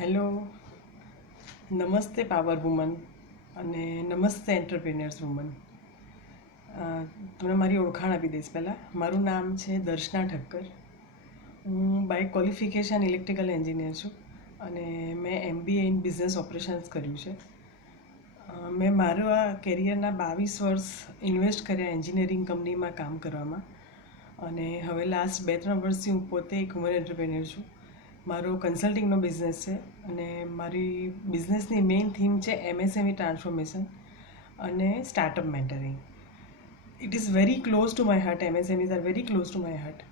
Hello, નમસ્તે power woman અને નમસ્તે એન્ટરપ્રિન્યોર્સ વુમન. તમને મારી ઓળખાણ આપી દઈશ. પહેલાં મારું નામ છે દર્શના ઠક્કર. હું બાય ક્વોલિફિકેશન ઇલેક્ટ્રિકલ એન્જિનિયર છું અને મેં MBA ઇન બિઝનેસ ઓપરેશન્સ કર્યું છે. મેં મારા કેરિયરના 22 વર્ષ ઇન્વેસ્ટ કર્યા એન્જિનિયરિંગ કંપનીમાં કામ કરવામાં, અને હવે લાસ્ટ 2-3 વર્ષથી હું પોતે એક વુમન એન્ટરપ્રેન્યોર છું. મારો કન્સલ્ટિંગનો બિઝનેસ છે અને મારી બિઝનેસની મેઇન થીમ છે MSME ટ્રાન્સફોર્મેશન અને startup mentoring. It is very close to my heart. MSMEs are very close to my heart.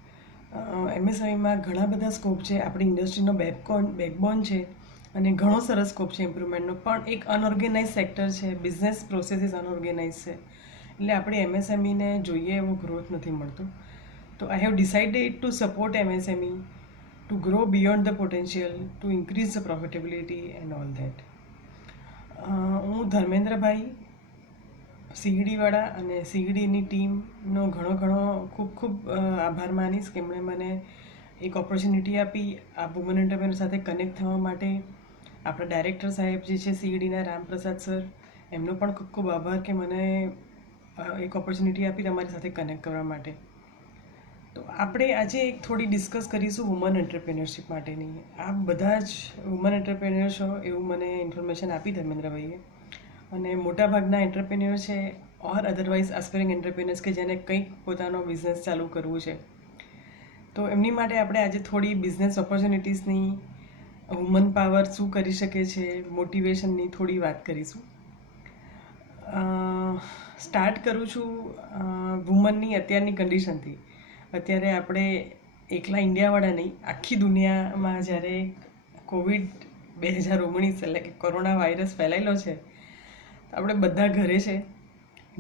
MSMEમાં ઘણા બધા સ્કોપ છે. આપણી ઇન્ડસ્ટ્રીનો બેકબોન છે અને ઘણો સરસ સ્કોપ છે ઇમ્પ્રુવમેન્ટનો. પણ એક અનઓર્ગેનાઇઝ સેક્ટર છે, બિઝનેસ પ્રોસેસીસ અનઓર્ગેનાઇઝ છે, એટલે આપણે MSMEને જોઈએ એવો ગ્રોથ નથી મળતો. તો I have decided to support MSME to grow beyond the potential, to increase the profitability and all that. હું ધર્મેન્દ્રભાઈ સીગડીવાળા અને સીગડીની ટીમનો ઘણો ખૂબ આભાર માનીશ કે એમણે મને એક ઓપોર્ચ્યુનિટી આપી આ વુમન એન્ટરપ્રેન્યોર સાથે કનેક્ટ થવા માટે. આપણા ડાયરેક્ટર સાહેબ જે છે સીગડીના, રામપ્રસાદ સર, એમનો પણ ખૂબ આભાર કે મને એક ઓપોર્ચ્યુનિટી આપી તમારી સાથે કનેક્ટ કરવા માટે. તો આપણે આજે એક થોડી ડિસ્કસ કરીશું વુમન એન્ટરપ્રેન્યોરશિપ માટેની. આ બધા જ વુમન એન્ટરપ્રેન્યોર છો એવું મને ઇન્ફોર્મેશન આપી ધર્મેન્દ્રભાઈએ. અને મોટાભાગના એન્ટરપ્રેન્યોર છે ઓર અધરવાઇઝ એસ્પાયરિંગ એન્ટરપ્રેન્યોર્સ કે જેને કંઈક પોતાનો બિઝનેસ ચાલુ કરવું છે. તો એમની માટે આપણે આજે થોડી બિઝનેસ ઓપોર્ચ્યુનિટીઝની, વુમન પાવર શું કરી શકે છે, મોટિવેશનની થોડી વાત કરીશું. સ્ટાર્ટ કરું છું વુમનની અત્યારની કન્ડિશનથી. અત્યારે આપણે એકલા ઇન્ડિયાવાળા નહીં, આખી દુનિયામાં જ્યારે COVID-19 એટલે કે કોરોના વાયરસ ફેલાયેલો છે, આપણે બધા ઘરે છે,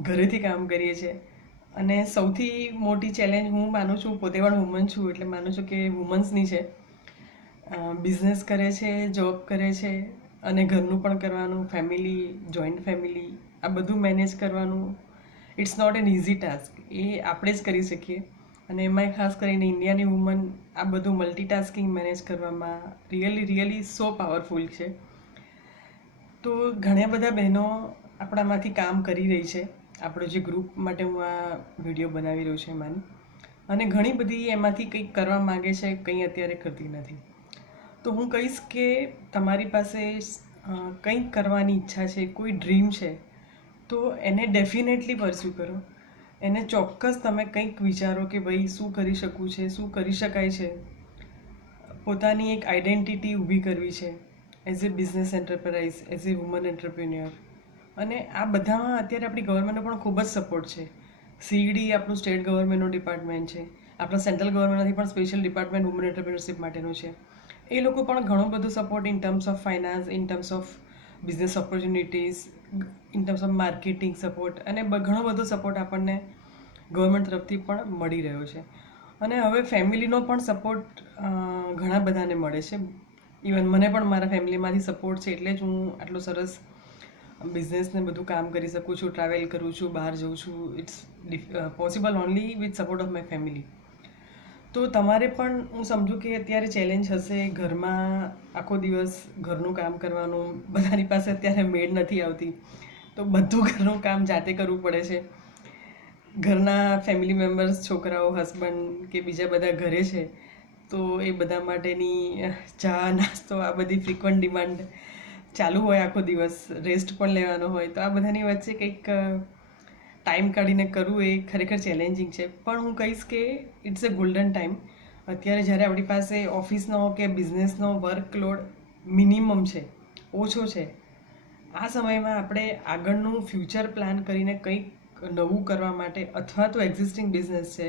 ઘરેથી કામ કરીએ છીએ. અને સૌથી મોટી ચેલેન્જ હું માનું છું, પોતે પણ વુમન છું એટલે માનું છું કે વુમન્સની છે. બિઝનેસ કરે છે, જોબ કરે છે અને ઘરનું પણ કરવાનું, ફેમિલી, જોઈન્ટ ફેમિલી, આ બધું મેનેજ કરવાનું. It's not an easy task. એ આપણે જ કરી શકીએ. અને એમાંય ખાસ કરીને ઇન્ડિયાની વુમન આ બધું મલ્ટીટાસ્કિંગ મેનેજ કરવામાં રિયલી સો પાવરફુલ છે. તો ઘણા બધા બહેનો આપણામાંથી કામ કરી રહી છે. આપણો જે ગ્રુપ માટે હું આ વિડીયો બનાવી રહ્યો છું એમાંની, અને ઘણી બધી એમાંથી કંઈક કરવા માગે છે, કંઈ અત્યારે કરતી નથી. તો હું કહીશ કે તમારી પાસે કંઈક કરવાની ઈચ્છા છે, કોઈ ડ્રીમ છે, તો એને ડેફિનેટલી પરસ્યુ કરો. એને ચોક્કસ તમે કંઈક વિચારો કે ભાઈ શું કરી શકું છે, શું કરી શકાય છે. પોતાની એક આઈડેન્ટિટી ઊભી કરવી છે as a business enterprise, as a woman entrepreneur. અને આ બધામાં અત્યારે આપણી ગવર્મેન્ટનો પણ ખૂબ જ સપોર્ટ છે. સીઈડી આપણું સ્ટેટ ગવર્મેન્ટનું ડિપાર્ટમેન્ટ છે, આપણા સેન્ટ્રલ ગવર્મેન્ટથી પણ સ્પેશિયલ ડિપાર્ટમેન્ટ વુમન એન્ટરપ્રિન્યોરશિપ માટેનું છે. એ લોકો પણ ઘણું બધું support in terms of finance, in terms of business opportunities, in terms of marketing support, અને ઘણો બધો સપોર્ટ આપણને ગવર્મેન્ટ તરફથી પણ મળી રહ્યો છે. અને હવે ફેમિલીનો પણ સપોર્ટ ઘણા બધાને મળે છે. ઇવન મને પણ મારા ફેમિલીમાંથી સપોર્ટ છે, એટલે જ હું આટલો સરસ બિઝનેસને બધું કામ કરી શકું છું, ટ્રાવેલ કરું છું, બહાર જઉં છું. It's possible only with support of my family. તો તમારે પણ હું સમજુ કે અત્યારે ચેલેન્જ હશે, ઘરમાં આખો દિવસ ઘરનું કામ કરવાનું, બધાની પાસે અત્યારે મેડ નથી આવતી, તો બધું ઘરનું કામ જાતે કરવું પડે છે. ઘરના ફેમિલી મેમ્બર્સ, છોકરાઓ, હસબન્ડ કે બીજા બધા ઘરે છે, તો એ બધા માટેની ચા, નાસ્તો, આ બધી ફ્રિકવન્ટ ડિમાન્ડ ચાલુ હોય આખો દિવસ. રેસ્ટ પણ લેવાનો હોય, તો આ બધાની વચ્ચે કંઈક ટાઈમ કાઢીને કરવું એ ખરેખર ચેલેન્જિંગ છે. પણ હું કહીશ કે ઇટ્સ અ ગોલ્ડન ટાઈમ. અત્યારે જ્યારે આપણી પાસે ઓફિસનો કે બિઝનેસનો વર્કલોડ મિનિમમ છે, ઓછો છે, આ સમયમાં આપણે આગળનું ફ્યુચર પ્લાન કરીને કંઈક નવું કરવા માટે, અથવા તો એક્ઝિસ્ટિંગ બિઝનેસ છે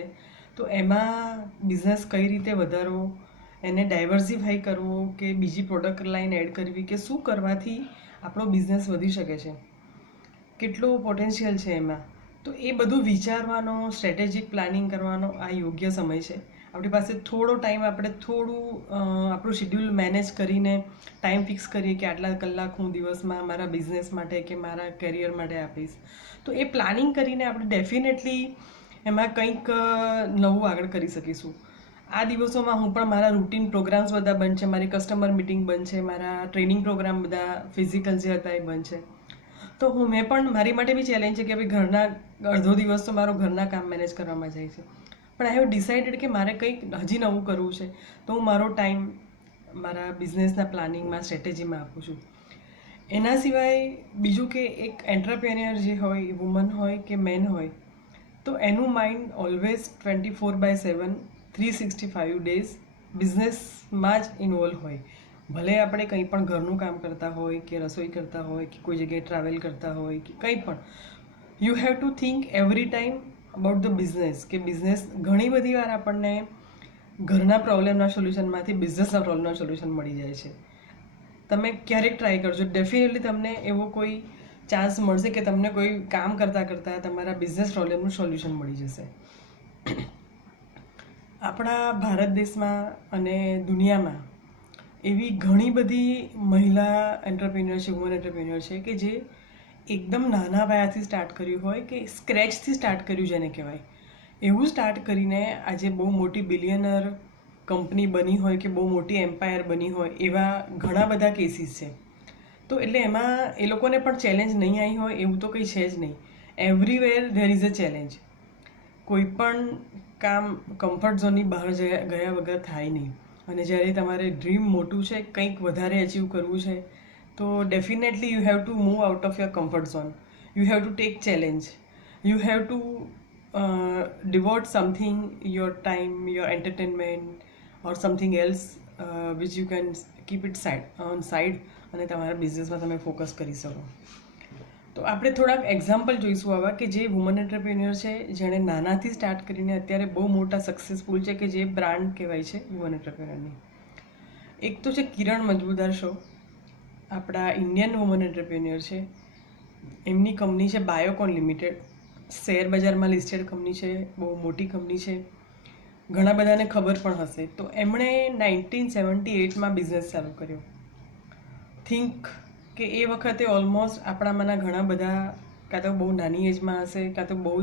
તો એમાં બિઝનેસ કઈ રીતે વધારવો, એને ડાયવર્સિફાઈ કરવો કે બીજી પ્રોડક્ટ લાઈન એડ કરવી, કે શું કરવાથી આપણો બિઝનેસ વધી શકે છે, કેટલો પોટેન્શિયલ છે એમાં. તો એ બધું વિચારવાનો, સ્ટ્રેટેજિક પ્લાનિંગ કરવાનો આ યોગ્ય સમય છે. આપણી પાસે થોડો ટાઈમ, આપણે થોડું આપણું શેડ્યુલ મેનેજ કરીને ટાઈમ ફિક્સ કરીએ કે આટલા કલાક હું દિવસમાં મારા બિઝનેસ માટે કે મારા કરિયર માટે આપીશ. તો એ પ્લાનિંગ કરીને આપણે ડેફિનેટલી એમાં કંઈક નવું આગળ કરી શકીશું. આ દિવસોમાં હું પણ મારા રૂટીન પ્રોગ્રામ્સ બધા બંધ છે, મારી કસ્ટમર મિટિંગ બંધ છે, મારા ટ્રેનિંગ પ્રોગ્રામ બધા ફિઝિકલ જે હતા એ બંધ છે. તો મેં પણ મારી માટે બી ચેલેન્જ છે કે ભાઈ ઘરના અડધો દિવસ તો મારો ઘરના કામ મેનેજ કરવામાં જાય છે, પણ આઈ હેવ ડિસાઇડેડ કે મારે કંઈક હજી નવું કરવું છે. તો હું મારો ટાઈમ મારા બિઝનેસના પ્લાનિંગમાં, સ્ટ્રેટેજીમાં આપું છું. એના સિવાય બીજું કે એક એન્ટરપ્રેન્યોર જે હોય, વુમન હોય કે મેન હોય, તો એનું માઇન્ડ ઓલવેઝ 24/7 365 ડેઝ બિઝનેસમાં જ ઇન્વોલ્વ હોય. ભલે આપણે કંઈ પણ ઘરનું કામ કરતા હોય કે રસોઈ કરતા હોય કે કોઈ જગ્યાએ ટ્રાવેલ કરતા હોય કે કંઈ પણ, you have to think every time about the business. કે બિઝનેસ ઘણી બધી વાર આપણને ઘરના પ્રોબ્લેમના સોલ્યુશનમાંથી બિઝનેસના પ્રોબ્લેમના સોલ્યુશન મળી જાય છે. તમે ક્યારેક ટ્રાય કરજો, ડેફિનેટલી તમને એવો કોઈ ચાન્સ મળશે કે તમને કોઈ કામ કરતાં કરતાં તમારા બિઝનેસ પ્રોબ્લેમનું સોલ્યુશન મળી જશે. આપણા ભારત દેશમાં અને દુનિયામાં એવી ઘણી બધી મહિલા એન્ટરપ્રિન્યોર છે, વુમન એન્ટરપ્રિન્યોર છે કે જે એકદમ નાના પાયાથી સ્ટાર્ટ કર્યું હોય, કે સ્ક્રેચથી સ્ટાર્ટ કર્યું જેને કહેવાય, એવું સ્ટાર્ટ કરીને આજે બહુ મોટી બિલિયનર કંપની બની હોય કે બહુ મોટી એમ્પાયર બની હોય, એવા ઘણા બધા કેસીસ છે. તો એટલે એમાં એ લોકોને પણ ચેલેન્જ નહીં આવી હોય એવું તો કંઈ છે જ નહીં. Everywhere there is a challenge. કોઈ પણ કામ કમ્ફર્ટ ઝોનની બહાર ગયા વગર થાય નહીં. અને જ્યારે તમારે ડ્રીમ મોટું છે, કંઈક વધારે અચીવ કરવું છે, તો definitely you have to move out of your comfort zone. You have to take challenge. You have to devote something, your time, your entertainment or something else which you can keep it on side અને તમારા બિઝનેસમાં તમે focus કરી શકો. તો આપણે થોડાક example જોઈશું આવા કે જે વુમન એન્ટરપ્રિન્યોર છે, જેણે નાનાથી સ્ટાર્ટ કરીને અત્યારે બહુ મોટા સક્સેસફુલ છે, કે જે બ્રાન્ડ કહેવાય છે વુમન એન્ટરપ્રિન્યોરની. એક તો છે કિરણ મજમુદાર શો, આપણા ઇન્ડિયન વુમન એન્ટરપ્રિન્યોર છે. એમની કંપની છે બાયોકોન લિમિટેડ, શેર બજારમાં લિસ્ટેડ કંપની છે, બહુ મોટી કંપની છે, ઘણા બધાને ખબર પણ હશે. તો એમણે 1978માં બિઝનેસ ચાલુ કર્યો. થિંક કે એ વખતે ઓલમોસ્ટ આપણામાંના ઘણા બધા કાં તો બહુ નાની એજમાં હશે, કાં તો બહુ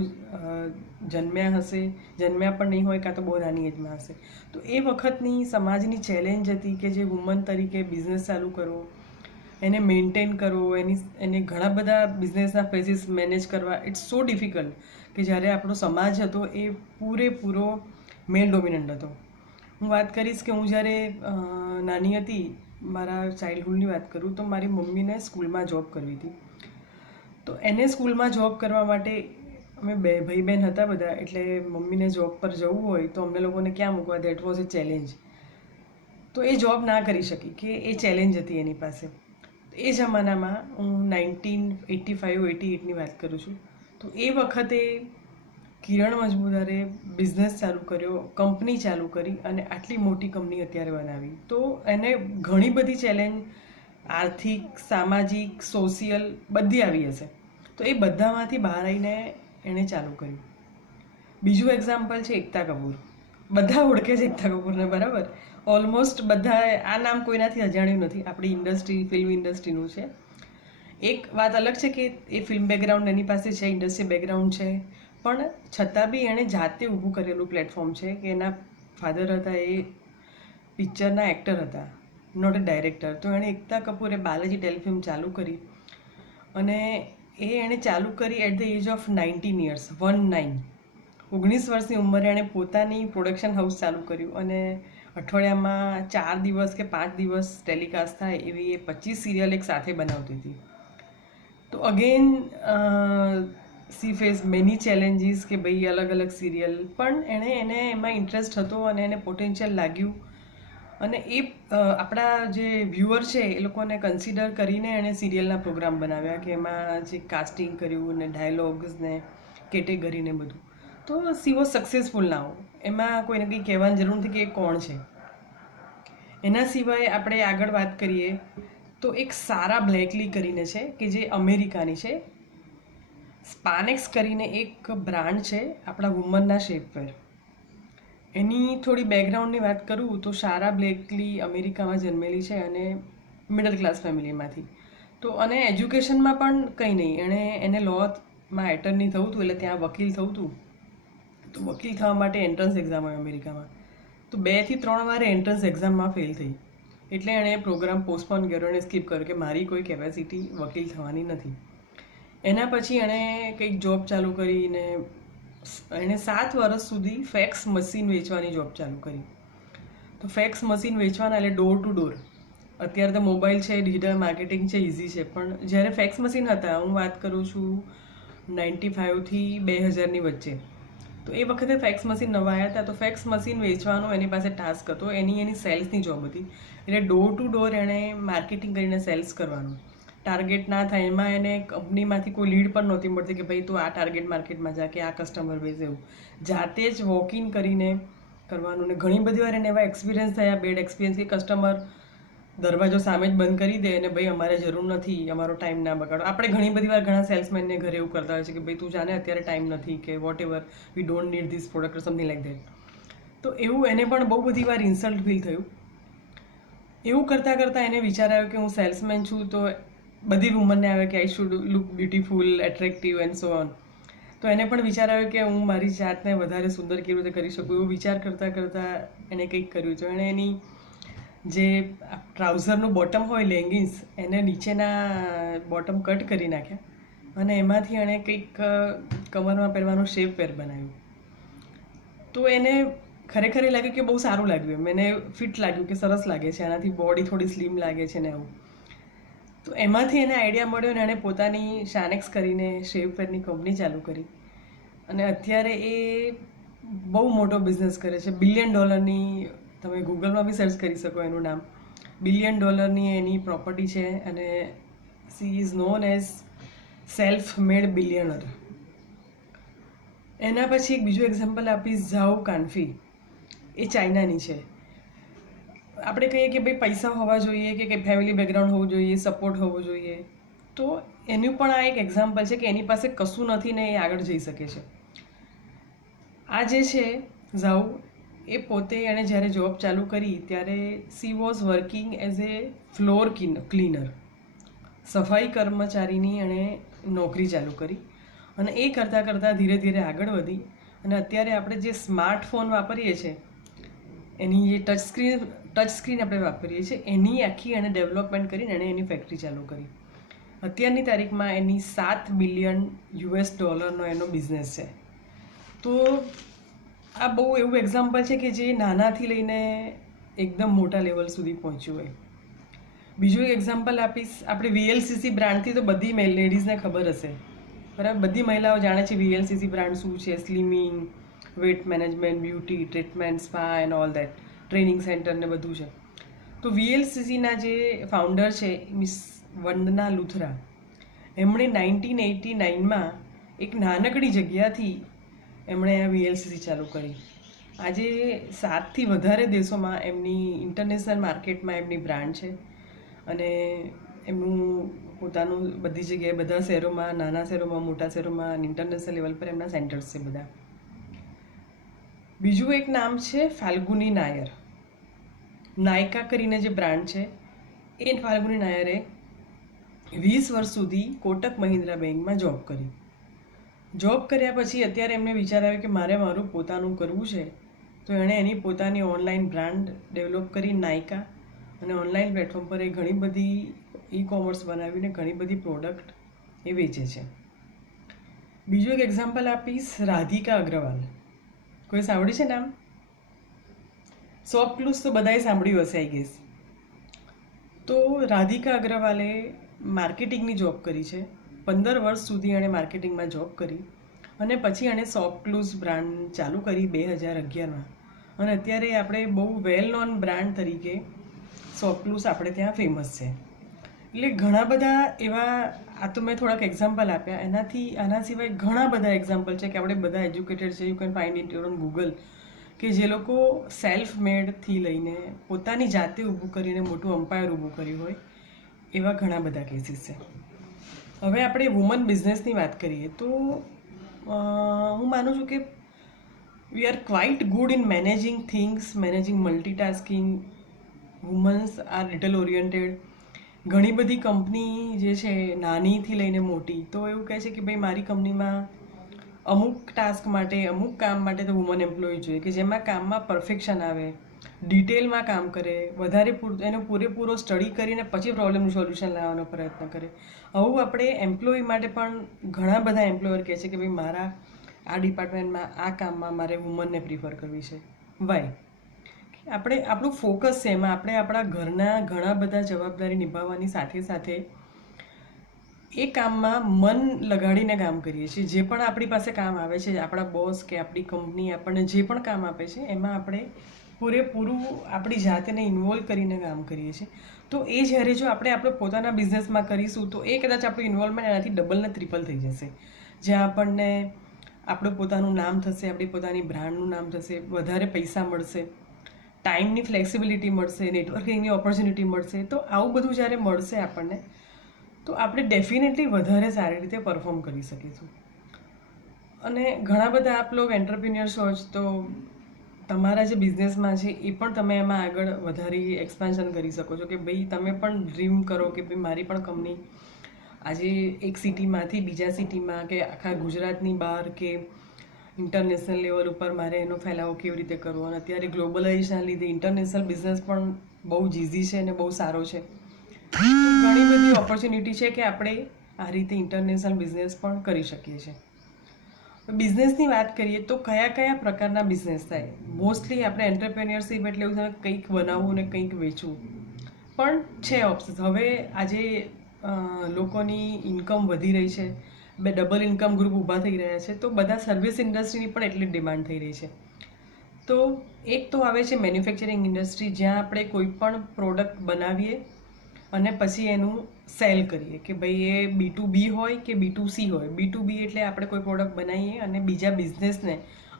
જન્મ્યા હશે, જન્મ્યા પણ નહીં હોય, કાં તો બહુ નાની એજમાં હશે. તો એ વખતની સમાજની ચેલેન્જ હતી કે જે વુમન તરીકે બિઝનેસ ચાલુ કરવો, એને મેન્ટેન કરવો, એને ઘણા બધા બિઝનેસના ફેઝિસ મેનેજ કરવા, ઇટ્સ સો ડિફિકલ્ટ. કે જ્યારે આપણો સમાજ હતો એ પૂરેપૂરો મેલ ડોમિનન્ટ હતો. હું વાત કરીશ કે હું જ્યારે નાની હતી, મારા ચાઇલ્ડહુડની વાત કરું, તો મારી મમ્મીને સ્કૂલમાં જોબ કરવી હતી. તો એને સ્કૂલમાં જોબ કરવા માટે અમે બે ભાઈ બહેન હતા બધા, એટલે મમ્મીને જોબ પર જવું હોય તો અમને લોકોને ક્યાં મૂકવા, દેટ વોઝ અ ચેલેન્જ. તો એ જોબ ના કરી શકી, કે એ ચેલેન્જ હતી એની પાસે. એ જમાનામાં હું 1985-88ની વાત કરું છું. તો એ વખતે કિરણ મજમુદારે બિઝનેસ ચાલુ કર્યો, કંપની ચાલુ કરી અને આટલી મોટી કંપની અત્યારે બનાવી. તો એને ઘણી બધી ચેલેન્જ આર્થિક, સામાજિક, સોશિયલ બધી આવી હશે. તો એ બધામાંથી બહાર આવીને એણે ચાલુ કર્યું. બીજું એક્ઝામ્પલ છે એકતા કપૂર. બધા ઓળખે છે એકતા કપૂરને, બરાબર? ઓલમોસ્ટ બધા, આ નામ કોઈનાથી અજાણ્યું નથી. આપણી ઇન્ડસ્ટ્રી, ફિલ્મ ઇન્ડસ્ટ્રીનું છે. એક વાત અલગ છે કે એ ફિલ્મ બેકગ્રાઉન્ડ એની પાસે છે, ઇન્ડસ્ટ્રી બેકગ્રાઉન્ડ છે, પણ છતાં બી એણે જાતે ઊભું કરેલું પ્લેટફોર્મ છે કે એના ફાધર હતા એ પિક્ચરના એક્ટર હતા, નોટ અ ડાયરેક્ટર. તો એણે એકતા કપૂરે બાલાજી ટેલિફિલ્મ ચાલુ કરી, અને એણે ચાલુ કરી at the age of 19 years, 19 વર્ષની ઉંમરે એણે પોતાની પ્રોડક્શન હાઉસ ચાલુ કર્યું, અને અઠવાડિયામાં 4 દિવસ કે 5 દિવસ ટેલિકાસ્ટ થાય એવી એ 25 સિરિયલ એક સાથે બનાવતી હતી. તો again C face many challenges, કે ભાઈ અલગ અલગ સિરિયલ, પણ એને એમાં ઇન્ટરેસ્ટ હતો અને એને પોટેન્શિયલ લાગ્યું. અને એ આપણા જે વ્યુઅર છે એ લોકોને કન્સિડર કરીને એણે સિરિયલના પ્રોગ્રામ બનાવ્યા, કે એમાં જે કાસ્ટિંગ કર્યું ને ડાયલોગ્સ ને કેટેગરી ને બધું. તો સી વોઝ સક્સેસફુલ નાઉ. એમાં કોઈને કંઈ કહેવાની જરૂર નથી કે એ કોણ છે. એના સિવાય આપણે આગળ વાત કરીએ તો એક સારા બ્લેકલી કરીને છે, કે જે અમેરિકાની છે. સ્પાનેક્સ કરીને એક બ્રાન્ડ છે આપણા વુમનના શેપવેર. એની થોડી બેકગ્રાઉન્ડની વાત કરું તો સારા બ્લેકલી અમેરિકામાં જન્મેલી છે અને મિડલ ક્લાસ ફેમિલીમાંથી. તો અને એજ્યુકેશનમાં પણ કંઈ નહીં, એને લોમાં એટર્ની થવું હતું, એટલે ત્યાં વકીલ થવું હતું. તો વકીલ થવા માટે એન્ટ્રન્સ એક્ઝામ હોય અમેરિકામાં. તો તો 2 થી 3 વાર એન્ટ્રન્સ એક્ઝામમાં ફેલ થઈ, એટલે એણે પ્રોગ્રામ પોસ્ટપોન કર્યો અને સ્કીપ કર્યો કે મારી કોઈ કેપેસિટી વકીલ થવાની નથી. એના પછી એણે કંઈક જોબ ચાલુ કરીને એણે 7 વર્ષ સુધી ફેક્સ મશીન વેચવાની જોબ ચાલુ કરી. તો ફેક્સ મશીન વેચવાના એટલે ડોર ટુ ડોર. અત્યારે તો મોબાઈલ છે, ડિજિટલ માર્કેટિંગ છે, ઇઝી છે, પણ જ્યારે ફેક્સ મશીન હતા, હું વાત કરું છું 95 થી 2000ની વચ્ચે, તો એ વખતે ફેક્સ મશીન નવા આવ્યા હતા. તો ફેક્સ મશીન વેચવાનો એની પાસે ટાસ્ક હતો, એની સેલ્સની જોબ હતી. એટલે ડોર ટુ ડોર એણે માર્કેટિંગ કરીને સેલ્સ કરવાનું. ટાર્ગેટ ના થાય એમાં એને કંપનીમાંથી કોઈ લીડ પણ નહોતી મળતી કે ભાઈ તું આ ટાર્ગેટ માર્કેટમાં જા કે આ કસ્ટમર બેઝ, એવું જાતે જ વોક ઇન કરીને કરવાનું. ને ઘણી બધી વાર એને એવા એક્સપિરિયન્સ થયા, બેડ એક્સપિરિયન્સ, કે કસ્ટમર દરવાજો સામે જ બંધ કરી દે અને ભાઈ અમારે જરૂર નથી, અમારો ટાઈમ ના બગાડો. આપણે ઘણી બધી વાર ઘણા સેલ્સમેનને ઘરે એવું કરતા હોય છે કે ભાઈ તું જાને અત્યારે ટાઈમ નથી, કે whatever, we don't need this product, something like that. તો એવું એને પણ બહુ બધી વાર ઇન્સલ્ટ ફીલ થયું. એવું કરતાં કરતાં એને વિચાર આવ્યો કે હું સેલ્સમેન છું, તો બધી વુમનને આવે કે I should look beautiful, attractive and so on. તો એને પણ વિચાર આવ્યો કે હું મારી જાતને વધારે સુંદર કેવી રીતે કરી શકું. એવું વિચાર કરતાં કરતાં એને કંઈક કર્યું છે. એણે એની જે ટ્રાઉઝરનું બોટમ હોય, લેગિન્સ, એને નીચેના બોટમ કટ કરી નાખ્યા અને એમાંથી એણે કંઈક કમરમાં પહેરવાનું શેપવેર બનાવ્યું. તો એને ખરેખર એ લાગ્યું કે બહુ સારું લાગ્યું, એમ એને ફિટ લાગ્યું કે સરસ લાગે છે, એનાથી બોડી થોડી સ્લિમ લાગે છે ને એવું. તો એમાંથી એને આઈડિયા મળ્યો ને એણે પોતાની શાનેક્સ કરીને શેપવેરની કંપની ચાલુ કરી અને અત્યારે એ બહુ મોટો બિઝનેસ કરે છે. $1 બિલિયન, તમે ગૂગલમાં બી સર્ચ કરી શકો એનું નામ. $1 બિલિયન એની પ્રોપર્ટી છે અને she is known as self made billionaire. એના પછી એક બીજું એક્ઝામ્પલ આપીશ, ઝાઓ કાન્ફી. એ ચાઇનાની છે. આપણે કહીએ કે ભાઈ પૈસા હોવા જોઈએ, કે ફેમિલી બેકગ્રાઉન્ડ હોવું જોઈએ, સપોર્ટ હોવો જોઈએ, તો એનું પણ આ એક એક્ઝામ્પલ છે કે એની પાસે કશું નથી ને એ આગળ જઈ શકે છે. આ જે છે ઝાઓ, એ પોતે એણે જ્યારે જોબ ચાલુ કરી ત્યારે she was working as a floor cleaner, સફાઈ કર્મચારીની એણે નોકરી ચાલુ કરી અને એ કરતાં કરતાં ધીરે ધીરે આગળ વધી અને અત્યારે આપણે જે સ્માર્ટફોન વાપરીએ છીએ, એની જે ટચ સ્ક્રીન આપણે વાપરીએ છીએ, એની આખી એણે ડેવલપમેન્ટ કરીને એણે એની ફેક્ટરી ચાલુ કરી. અત્યારની તારીખમાં એની $7 બિલિયન એનો બિઝનેસ છે. તો આ બહુ એવું એક્ઝામ્પલ છે કે જે નાનાથી લઈને એકદમ મોટા લેવલ સુધી પહોંચ્યું હોય. બીજું એક એક્ઝામ્પલ આપીશ, આપણે VLCC બ્રાન્ડથી તો બધી લેડીઝને ખબર હશે, બરાબર? બધી મહિલાઓ જાણે છે VLCC બ્રાન્ડ શું છે. Slimming, weight management, beauty treatment, spa and all that, training centre ને બધું છે. તો VLCCના જે ફાઉન્ડર છે મિસ વંદના લુથરા, એમણે 1989માં એક નાનકડી જગ્યાથી એમણે આ VLCC ચાલુ કરી. આજે 7થી વધારે દેશોમાં એમની ઇન્ટરનેશનલ માર્કેટમાં એમની બ્રાન્ડ છે અને એમનું પોતાનું બધી જગ્યાએ, બધા શહેરોમાં, નાના શહેરોમાં, મોટા શહેરોમાં, ઇન્ટરનેશનલ લેવલ પર એમના સેન્ટર્સ છે બધા. બીજું એક નામ છે ફાલ્ગુની નાયર. નાયકા કરીને જે બ્રાન્ડ છે, એ ફાલ્ગુની નાયરે 20 વર્ષ સુધી કોટક મહિન્દ્રા બેંકમાં જોબ કરી. જોબ કર્યા પછી અત્યારે એમને વિચાર આવ્યો કે મારે મારું પોતાનું કરવું છે, તો એણે એની પોતાની ઓનલાઈન બ્રાન્ડ ડેવલપ કરી, નાયકા, અને ઓનલાઈન પ્લેટફોર્મ પર એ ઘણી બધી ઈ-કોમર્સ બનાવીને ઘણી બધી પ્રોડક્ટ એ વેચે છે. બીજું એક એક્ઝામ્પલ આપીશ, રાધિકા અગ્રવાલ. કોઈ સાંભળ્યું છે નામ? શોપક્લૂઝ તો બધાએ સાંભળ્યું હશે આઈ ગેસ. તો રાધિકા અગ્રવાલે માર્કેટિંગની જોબ કરી છે. 15 વર્ષ સુધી એણે માર્કેટિંગમાં જોબ કરી અને પછી એણે શોપક્લૂઝ બ્રાન્ડ ચાલુ કરી 2011માં અને અત્યારે આપણે બહુ વેલ નોન બ્રાન્ડ તરીકે શોપક્લૂઝ આપણે ત્યાં ફેમસ છે. એટલે ઘણા બધા એવા, આ તો મેં થોડાક એક્ઝામ્પલ આપ્યા, આના સિવાય ઘણા બધા એક્ઝામ્પલ છે કે આપણે બધા એજ્યુકેટેડ છે, you can find it on Google, કે જે લોકો સેલ્ફ મેડથી લઈને પોતાની જાતે ઊભું કરીને મોટું અમ્પાયર ઊભું કર્યું હોય, એવા ઘણા બધા કેસીસ છે. હવે આપણે વુમન બિઝનેસની વાત કરીએ તો હું માનું છું કે we are quite good in managing things, managing multitasking. Womens are little oriented. ઘણી બધી કંપની જે છે નાનીથી લઈને મોટી, તો એવું કહે છે કે ભાઈ મારી કંપનીમાં અમુક ટાસ્ક માટે, અમુક કામ માટે તો વુમન એમ્પ્લોય જોઈએ કે જેમાં કામમાં પરફેક્શન આવે, ડિટેલમાં કામ કરે, વધારે એનો પૂરેપૂરો સ્ટડી કરીને પછી પ્રોબ્લેમનું સોલ્યુશન લાવવાનો પ્રયત્ન કરે. આવું આપણે એમ્પ્લોય માટે પણ ઘણા બધા એમ્પ્લોયર કહે છે કે ભાઈ મારા આ ડિપાર્ટમેન્ટમાં આ કામમાં મારે વુમનને પ્રિફર કરવી છે. વાય? આપણે આપણું ફોકસ છે એમાં, આપણે આપણા ઘરના ઘણા બધા જવાબદારી નિભાવવાની સાથે સાથે એ કામમાં મન લગાડીને કામ કરીએ છીએ. જે પણ આપણી પાસે કામ આવે છે, આપણા બોસ કે આપણી કંપની આપણને જે પણ કામ આપે છે એમાં આપણે પૂરેપૂરું આપણી જાતને ઇન્વોલ્વ કરીને કામ કરીએ છીએ. તો એ જ્યારે જો આપણે આપણે પોતાના બિઝનેસમાં કરીશું તો એ કદાચ આપણું ઇન્વોલ્વમેન્ટ એનાથી ડબલ ને ટ્રિપલ થઈ જશે, જ્યાં આપણને આપણું પોતાનું નામ થશે, આપણી પોતાની બ્રાન્ડનું નામ થશે, વધારે પૈસા મળશે, ટાઈમની ફ્લેક્સિબિલિટી મળશે, નેટવર્કિંગની ઓપોર્ચ્યુનિટી મળશે. તો આવું બધું જ્યારે મળશે આપણને, તો આપણે ડેફિનેટલી વધારે સારી રીતે પરફોર્મ કરી શકીશું. અને ઘણા બધા આપ લોકો એન્ટરપ્રિન્યોર્સ હોય તો તમારા જે બિઝનેસમાં છે એ પણ તમે એમાં આગળ વધારી એક્સપાન્શન કરી શકો છો કે ભાઈ તમે પણ ડ્રીમ કરો કે ભાઈ મારી પણ કંપની આજે એક સિટીમાંથી બીજા સિટીમાં કે આખા ગુજરાતની બહાર કે ઇન્ટરનેશનલ લેવલ ઉપર મારે એનો ફેલાવો કેવી રીતે કરવો. અને અત્યારે ગ્લોબલાઇઝેશનના લીધે ઇન્ટરનેશનલ બિઝનેસ પણ બહુ જ ઇઝી છે અને બહુ સારો છે. ઘણી બધી ઓપોર્ચ્યુનિટી છે કે આપણે આ રીતે ઇન્ટરનેશનલ બિઝનેસ પણ કરી શકીએ છીએ. બિઝનેસની વાત કરીએ તો કયા કયા પ્રકારના બિઝનેસ થાય? મોસ્ટલી આપણે એન્ટરપ્રેન્યોરશિપ એટલે એવું છે કંઈક બનાવવું ને કંઈક વેચવું, પણ છે ઓપ્શન્સ. હવે આજે લોકોની ઇન્કમ વધી રહી છે, ડબલ ઇન્કમ ગ્રુપ ઊભા થઈ રહ્યા છે, તો બધા સર્વિસ ઇન્ડસ્ટ્રીની પણ એટલી ડિમાન્ડ થઈ રહી છે. તો એક તો આવે છે મેન્યુફેક્ચરિંગ ઇન્ડસ્ટ્રી, જ્યાં આપણે કોઈ પણ પ્રોડક્ટ બનાવીએ અને પછી એનું સેલ કરીએ કે ભાઈ એ B2B હોય કે B2C હોય. B2B એટલે આપણે કોઈ પ્રોડક્ટ બનાવીએ અને બીજા બિઝનેસને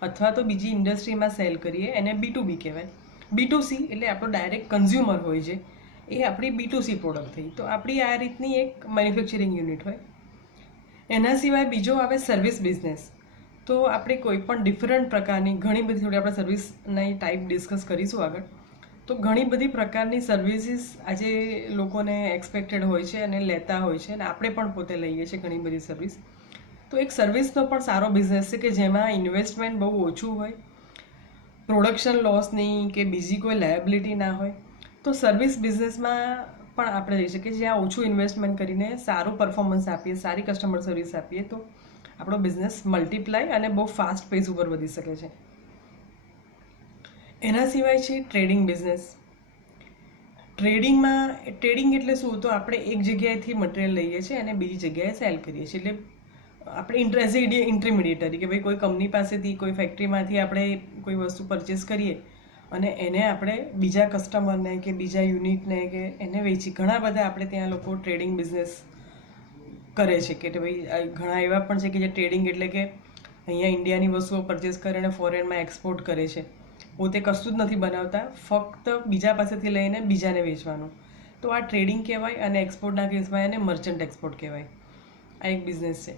અથવા તો બીજી ઇન્ડસ્ટ્રીમાં સેલ કરીએ, એને B2B કહેવાય. B2C એટલે આપણો ડાયરેક્ટ કન્ઝ્યુમર હોય છે, એ આપણી B2C પ્રોડક્ટ થઈ. તો આપણી આ રીતની એક મેન્યુફેક્ચરિંગ યુનિટ હોય. એના સિવાય બીજો આવે સર્વિસ બિઝનેસ. તો આપણે કોઈ પણ ડિફરન્ટ પ્રકારની ઘણી બધી, થોડી આપણે સર્વિસની ટાઈપ ડિસ્કસ કરીશું આગળ. તો ઘણી બધી પ્રકારની સર્વિસીસ આજે લોકોને એક્સપેક્ટેડ હોય છે અને લેતા હોય છે, અને આપણે પણ પોતે લઈએ છીએ ઘણી બધી સર્વિસ. તો એક સર્વિસનો પણ સારો બિઝનેસ છે કે જેમાં ઇન્વેસ્ટમેન્ટ બહુ ઓછું હોય, પ્રોડક્શન લોસની કે બીજી કોઈ લાયબિલિટી ના હોય. તો સર્વિસ બિઝનેસમાં પણ આપણે જઈ શકીએ જ્યાં ઓછું ઇન્વેસ્ટમેન્ટ કરીને સારું પરફોર્મન્સ આપીએ, સારી કસ્ટમર સર્વિસ આપીએ, તો આપણો બિઝનેસ મલ્ટીપ્લાય અને બહુ ફાસ્ટ પેસ ઉપર વધી શકે છે. એના સિવાય છે ટ્રેડિંગ બિઝનેસ. ટ્રેડિંગ એટલે શું? તો આપણે એક જગ્યાએથી મટીરિયલ લઈએ છીએ અને બીજી જગ્યાએ સેલ કરીએ છીએ. એટલે આપણે એઝ એ ઇન્ટરમિડિયેટરી કે ભાઈ કોઈ કંપની પાસેથી, કોઈ ફેક્ટરીમાંથી આપણે કોઈ વસ્તુ પરચેસ કરીએ અને એને આપણે બીજા કસ્ટમરને કે બીજા યુનિટને કે એને વેચી. ઘણા બધા આપણે ત્યાં લોકો ટ્રેડિંગ બિઝનેસ કરે છે કે ભાઈ ઘણા એવા પણ છે કે જે ટ્રેડિંગ એટલે કે અહીંયા ઇન્ડિયાની વસ્તુઓ પરચેસ કરે અને ફોરેનમાં એક્સપોર્ટ કરે છે. પોતે કશું જ નથી બનાવતા, ફક્ત બીજા પાસેથી લઈને બીજાને વેચવાનું. તો આ ટ્રેડિંગ કહેવાય. અને એક્સપોર્ટના કેસમાં એને મર્ચન્ટ એક્સપોર્ટ કહેવાય. આ એક બિઝનેસ છે.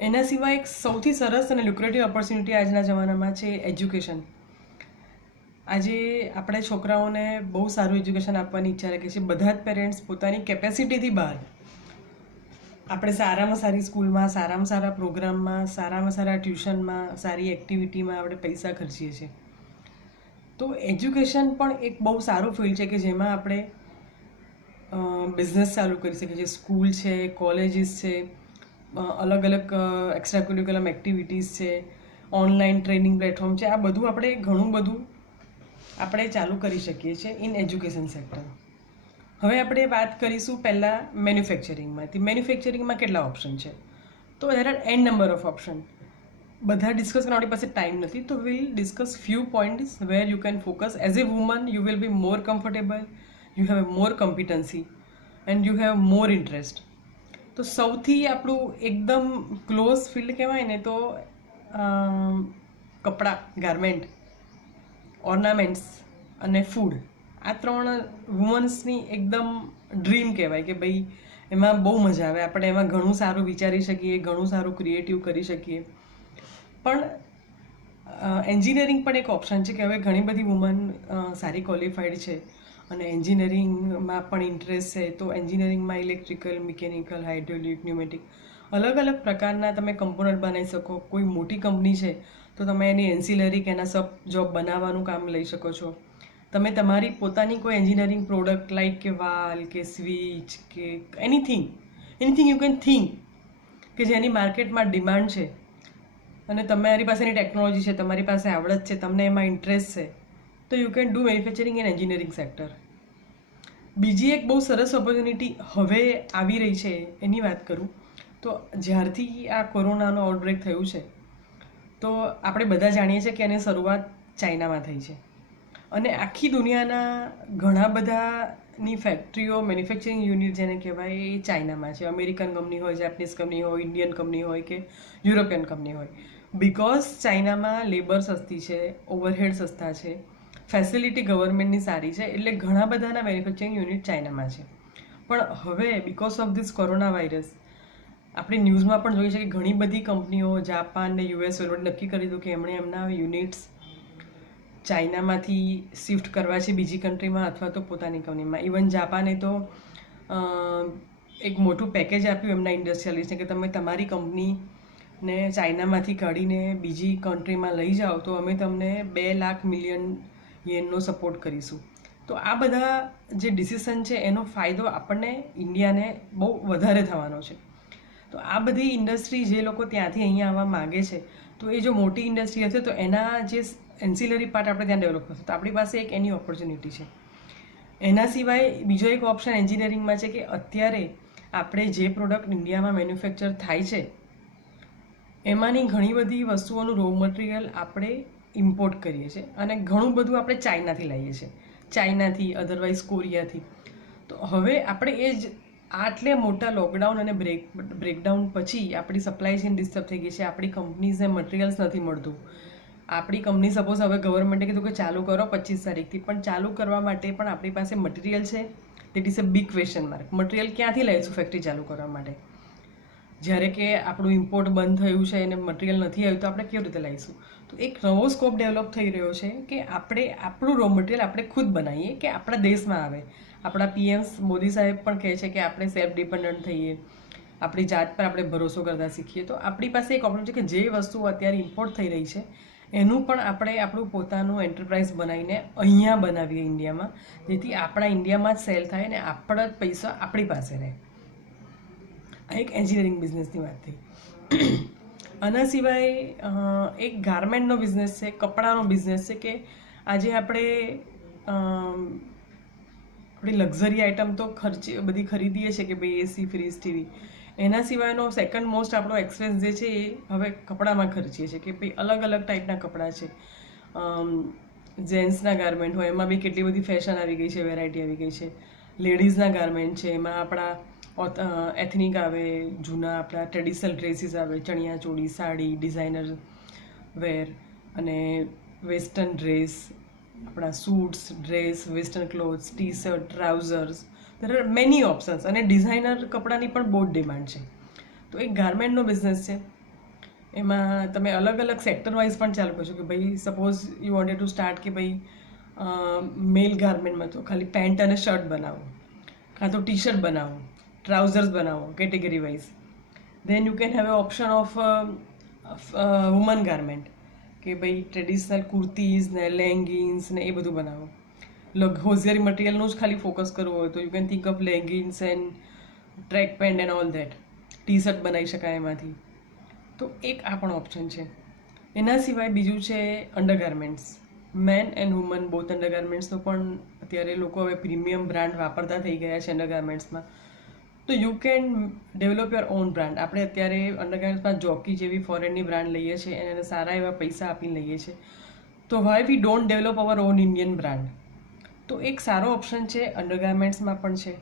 એના સિવાય એક સૌથી સરસ અને લ્યુક્રેટિવ ઓપોર્ચ્યુનિટી આજના જમાનામાં છે એજ્યુકેશન. આજે આપણે છોકરાઓને બહુ સારું એજ્યુકેશન આપવાની ઈચ્છા રાખીએ છીએ. બધા જ પેરેન્ટ્સ પોતાની કેપેસિટીથી બહાર આપણે સારામાં સારી સ્કૂલમાં, સારામાં સારા પ્રોગ્રામમાં, સારામાં સારા ટ્યુશનમાં, સારી એક્ટિવિટીમાં આપણે પૈસા ખર્ચીએ છીએ. તો એજ્યુકેશન પણ એક બહુ સારું ફિલ્ડ છે કે જેમાં આપણે બિઝનેસ ચાલુ કરી શકીએ છીએ. સ્કૂલ છે, કોલેજીસ છે, અલગ અલગ એક્સ્ટ્રા કરિક્યુલમ એક્ટિવિટીઝ છે, ઓનલાઈન ટ્રેનિંગ પ્લેટફોર્મ છે. આ બધું આપણે ઘણું બધું આપણે ચાલુ કરી શકીએ છીએ ઇન એજ્યુકેશન સેક્ટર. હવે આપણે વાત કરીશું પહેલાં મેન્યુફેક્ચરિંગમાંથી. મેન્યુફેક્ચરિંગમાં કેટલા ઓપ્શન છે? તો there are an number of option. બધા ડિસ્કસ કરવા આપણી પાસે ટાઈમ નથી, તો will discuss few points where you can focus. As a woman you will be more comfortable, you have more competency and you have more interest. તો સૌથી આપણું એકદમ ક્લોઝ ફિલ્ડ કહેવાય ને તો કપડાં, ગાર્મેન્ટ, ઓર્નામેન્ટ્સ અને ફૂડ. આ ત્રણ વુમન્સની એકદમ ડ્રીમ કહેવાય કે ભાઈ એમાં બહુ મજા આવે. આપણે એમાં ઘણું સારું વિચારી શકીએ, ઘણું સારું ક્રિએટિવ કરી શકીએ. પણ એન્જિનિયરિંગ પણ એક ઓપ્શન છે કે હવે ઘણી બધી વુમન સારી ક્વોલિફાઈડ છે અને એન્જિનિયરિંગમાં પણ ઇન્ટરેસ્ટ છે. તો એન્જિનિયરિંગમાં ઇલેક્ટ્રિકલ, મિકેનિકલ, હાઇડ્રોલિક, ન્યુમેટિક અલગ અલગ પ્રકારના તમે કમ્પોનન્ટ બનાવી શકો. કોઈ મોટી કંપની છે તો તમે એની એન્સિલરી કે એના સબ જોબ બનાવવાનું કામ લઈ શકો છો. તમે તમારી પોતાની કોઈ એન્જિનિયરિંગ પ્રોડક્ટ લાઈક કે વાલ કે સ્વિચ કે એનીથિંગ યુ કેન થિંક કે જેની માર્કેટમાં ડિમાન્ડ છે અને તમારી પાસેની ટેકનોલોજી છે, તમારી પાસે આવડત છે, તમને એમાં ઇન્ટરેસ્ટ છે, તો you can do manufacturing and engineering sector. બીજી એક બહુ સરસ ઓપોર્ચ્યુનિટી હવે આવી રહી છે એની વાત કરું તો જ્યારથી આ કોરોનાનો આઉટબ્રેક થયું છે તો આપણે બધા જાણીએ છીએ કે એની શરૂઆત ચાઇનામાં થઈ છે અને આખી દુનિયાના ઘણા બધાની ફેક્ટરીઓ મેન્યુફેક્ચરિંગ યુનિટ જેને કહેવાય એ ચાઇનામાં છે. અમેરિકન કંપની હોય, જાપાનીઝ કંપની હોય, ઇન્ડિયન કંપની હોય કે યુરોપિયન કંપની હોય. બિકોઝ ચાઇનામાં લેબર સસ્તી છે, ઓવરહેડ સસ્તા છે, ફેસિલિટી ગવર્મેન્ટની સારી છે, એટલે ઘણા બધાના મેન્યુફેક્ચરિંગ યુનિટ ચાઇનામાં છે. પણ હવે because of this corona virus આપણે ન્યૂઝમાં પણ જોઈએ છે કે ઘણી બધી કંપનીઓ જાપાન ને યુએસ ઓલરેડી નક્કી કરી દીધું કે એમણે એમના યુનિટ્સ ચાઇનામાંથી શિફ્ટ કરવા છે બીજી કન્ટ્રીમાં અથવા તો પોતાની કંપનીમાં. ઇવન જાપાને તો એક મોટું પેકેજ આપ્યું એમના ઇન્ડસ્ટ્રીયલિસ્ટને કે તમે તમારી કંપનીને ચાઇનામાંથી કાઢીને બીજી કન્ટ્રીમાં લઈ જાઓ તો અમે તમને 2 લાખ મિલિયન યેનનો સપોર્ટ કરીશું. તો આ બધા જે ડિસિઝન છે એનો ફાયદો આપણને ઇન્ડિયાને બહુ વધારે થવાનો છે. તો આ બધી ઇન્ડસ્ટ્રી જે લોકો ત્યાંથી અહીંયા આવવા માગે છે તો એ જો મોટી ઇન્ડસ્ટ્રી હશે તો એના જે એન્સિલરી પાર્ટ આપણે ત્યાં ડેવલપ થશે તો આપણી પાસે એક એની ઓપોર્ચ્યુનિટી છે. એના સિવાય બીજો એક ઓપ્શન એન્જિનિયરિંગમાં છે કે અત્યારે આપણે જે પ્રોડક્ટ ઇન્ડિયામાં મેન્યુફેક્ચર થાય છે એમાંની ઘણી બધી વસ્તુઓનું રો મટીરિયલ આપણે ઇમ્પોર્ટ કરીએ છીએ અને ઘણું બધું આપણે ચાઇનાથી લાવીએ છીએ, ચાઇનાથી અધરવાઇઝ કોરિયાથી. તો હવે આપણે એ જ આટલે મોટા લોકડાઉન અને બ્રેકડાઉન પછી આપણી સપ્લાય ચેઇન ડિસ્ટર્બ થઈ ગઈ છે, આપણી કંપનીઝને મટીરિયલ્સ નથી મળતું. આપણી કંપની સપોઝ હવે ગવર્મેન્ટે કીધું કે ચાલુ કરો 25 તારીખથી, પણ ચાલુ કરવા માટે પણ આપણી પાસે મટીરિયલ છે that is a big question mark. Material ક્યાંથી લઈશું ફેક્ટરી ચાલુ કરવા માટે? જ્યારે કે આપણું ઇમ્પોર્ટ બંધ થયું છે અને મટીરિયલ નથી આવ્યું તો આપણે કેવી રીતે લાવીશું? તો એક નવો સ્કોપ ડેવલપ થઈ રહ્યો છે કે આપણે આપણું રો મટીરિયલ આપણે ખુદ બનાવીએ કે આપણા દેશમાં આવે. આપણા પીએમ મોદી સાહેબ પણ કહે છે કે આપણે સેલ્ફ ડિપેન્ડન્ટ થઈએ, આપણી જાત પર આપણે ભરોસો કરતા શીખીએ. તો આપણી પાસે એક ઓપ્શન છે કે જે વસ્તુ અત્યારે ઇમ્પોર્ટ થઈ રહી છે એનું પણ આપણે આપણું પોતાનું એન્ટરપ્રાઇઝ બનાવીને અહીંયા બનાવીએ ઇન્ડિયામાં, જેથી આપણા ઇન્ડિયામાં જ સેલ થાય અને આપણા જ પૈસા આપણી પાસે રહે. આ એક એન્જિનિયરિંગ બિઝનેસની વાત થઈ. આના સિવાય એક ગાર્મેન્ટનો બિઝનેસ છે, કપડાનો બિઝનેસ છે કે આજે આપણી લક્ઝરી આઇટમ તો બધી ખરીદીએ છીએ કે ભાઈ એસી, ફ્રીજ, ટીવી. એના સિવાયનો સેકન્ડ મોસ્ટ આપણો એક્સપેન્સ જે છે એ હવે કપડામાં ખર્ચીએ છીએ કે ભાઈ અલગ અલગ ટાઈપના કપડાં છે. જેન્ટ્સના ગાર્મેન્ટ હોય એમાં બી કેટલી બધી ફેશન આવી ગઈ છે, વેરાયટી આવી ગઈ છે. લેડીઝના ગાર્મેન્ટ છે એમાં આપણા એથનિક આવે, જૂના આપણા ટ્રેડિશનલ ડ્રેસીસ આવે, ચણિયા ચોળી, સાડી, ડિઝાઇનર વેર અને વેસ્ટર્ન ડ્રેસ, આપણા suits, dress, western clothes, T shirt, trousers. There are many options અને ડિઝાઇનર કપડાની પણ બહુ જ ડિમાન્ડ છે. તો એક ગાર્મેન્ટનો બિઝનેસ છે, એમાં તમે અલગ અલગ સેક્ટર વાઇઝ પણ ચાલુ કરશો કે ભાઈ suppose you wanted to start કે ભાઈ મેલ ગાર્મેન્ટમાં તો ખાલી પેન્ટ અને શર્ટ બનાવો, કાં તો ટી શર્ટ બનાવો, ટ્રાઉઝર્સ બનાવો category wise. Then you can have a option of woman garment કે ભાઈ ટ્રેડિશનલ કુર્તીઝ ને લેંગિન્સ ને એ બધું બનાવો. હોઝિયરી મટીરિયલનું જ ખાલી ફોકસ કરવું હોય તો you can think of leggings and track pant and all that. T shirt બનાવી શકાય એમાંથી. તો એક આ પણ ઓપ્શન છે. એના સિવાય બીજું છે undergarments. Men and woman both અંડરગાર્મેન્ટ્સનો પણ અત્યારે લોકો હવે પ્રીમિયમ બ્રાન્ડ વાપરતા થઈ ગયા છે અંડરગાર્મેન્ટ્સમાં. તો you can develop your own brand. આપણે અત્યારે અંડરગાર્મેન્ટ્સમાં જોકી જેવી ફોરેનની બ્રાન્ડ લઈએ છીએ અને એને સારા એવા પૈસા આપીને લઈએ છીએ. તો why we don't develop hour on Indian brand? તો એક સારો ઓપ્શન છે, અંડરગાર્મેન્ટ્સમાં પણ છે.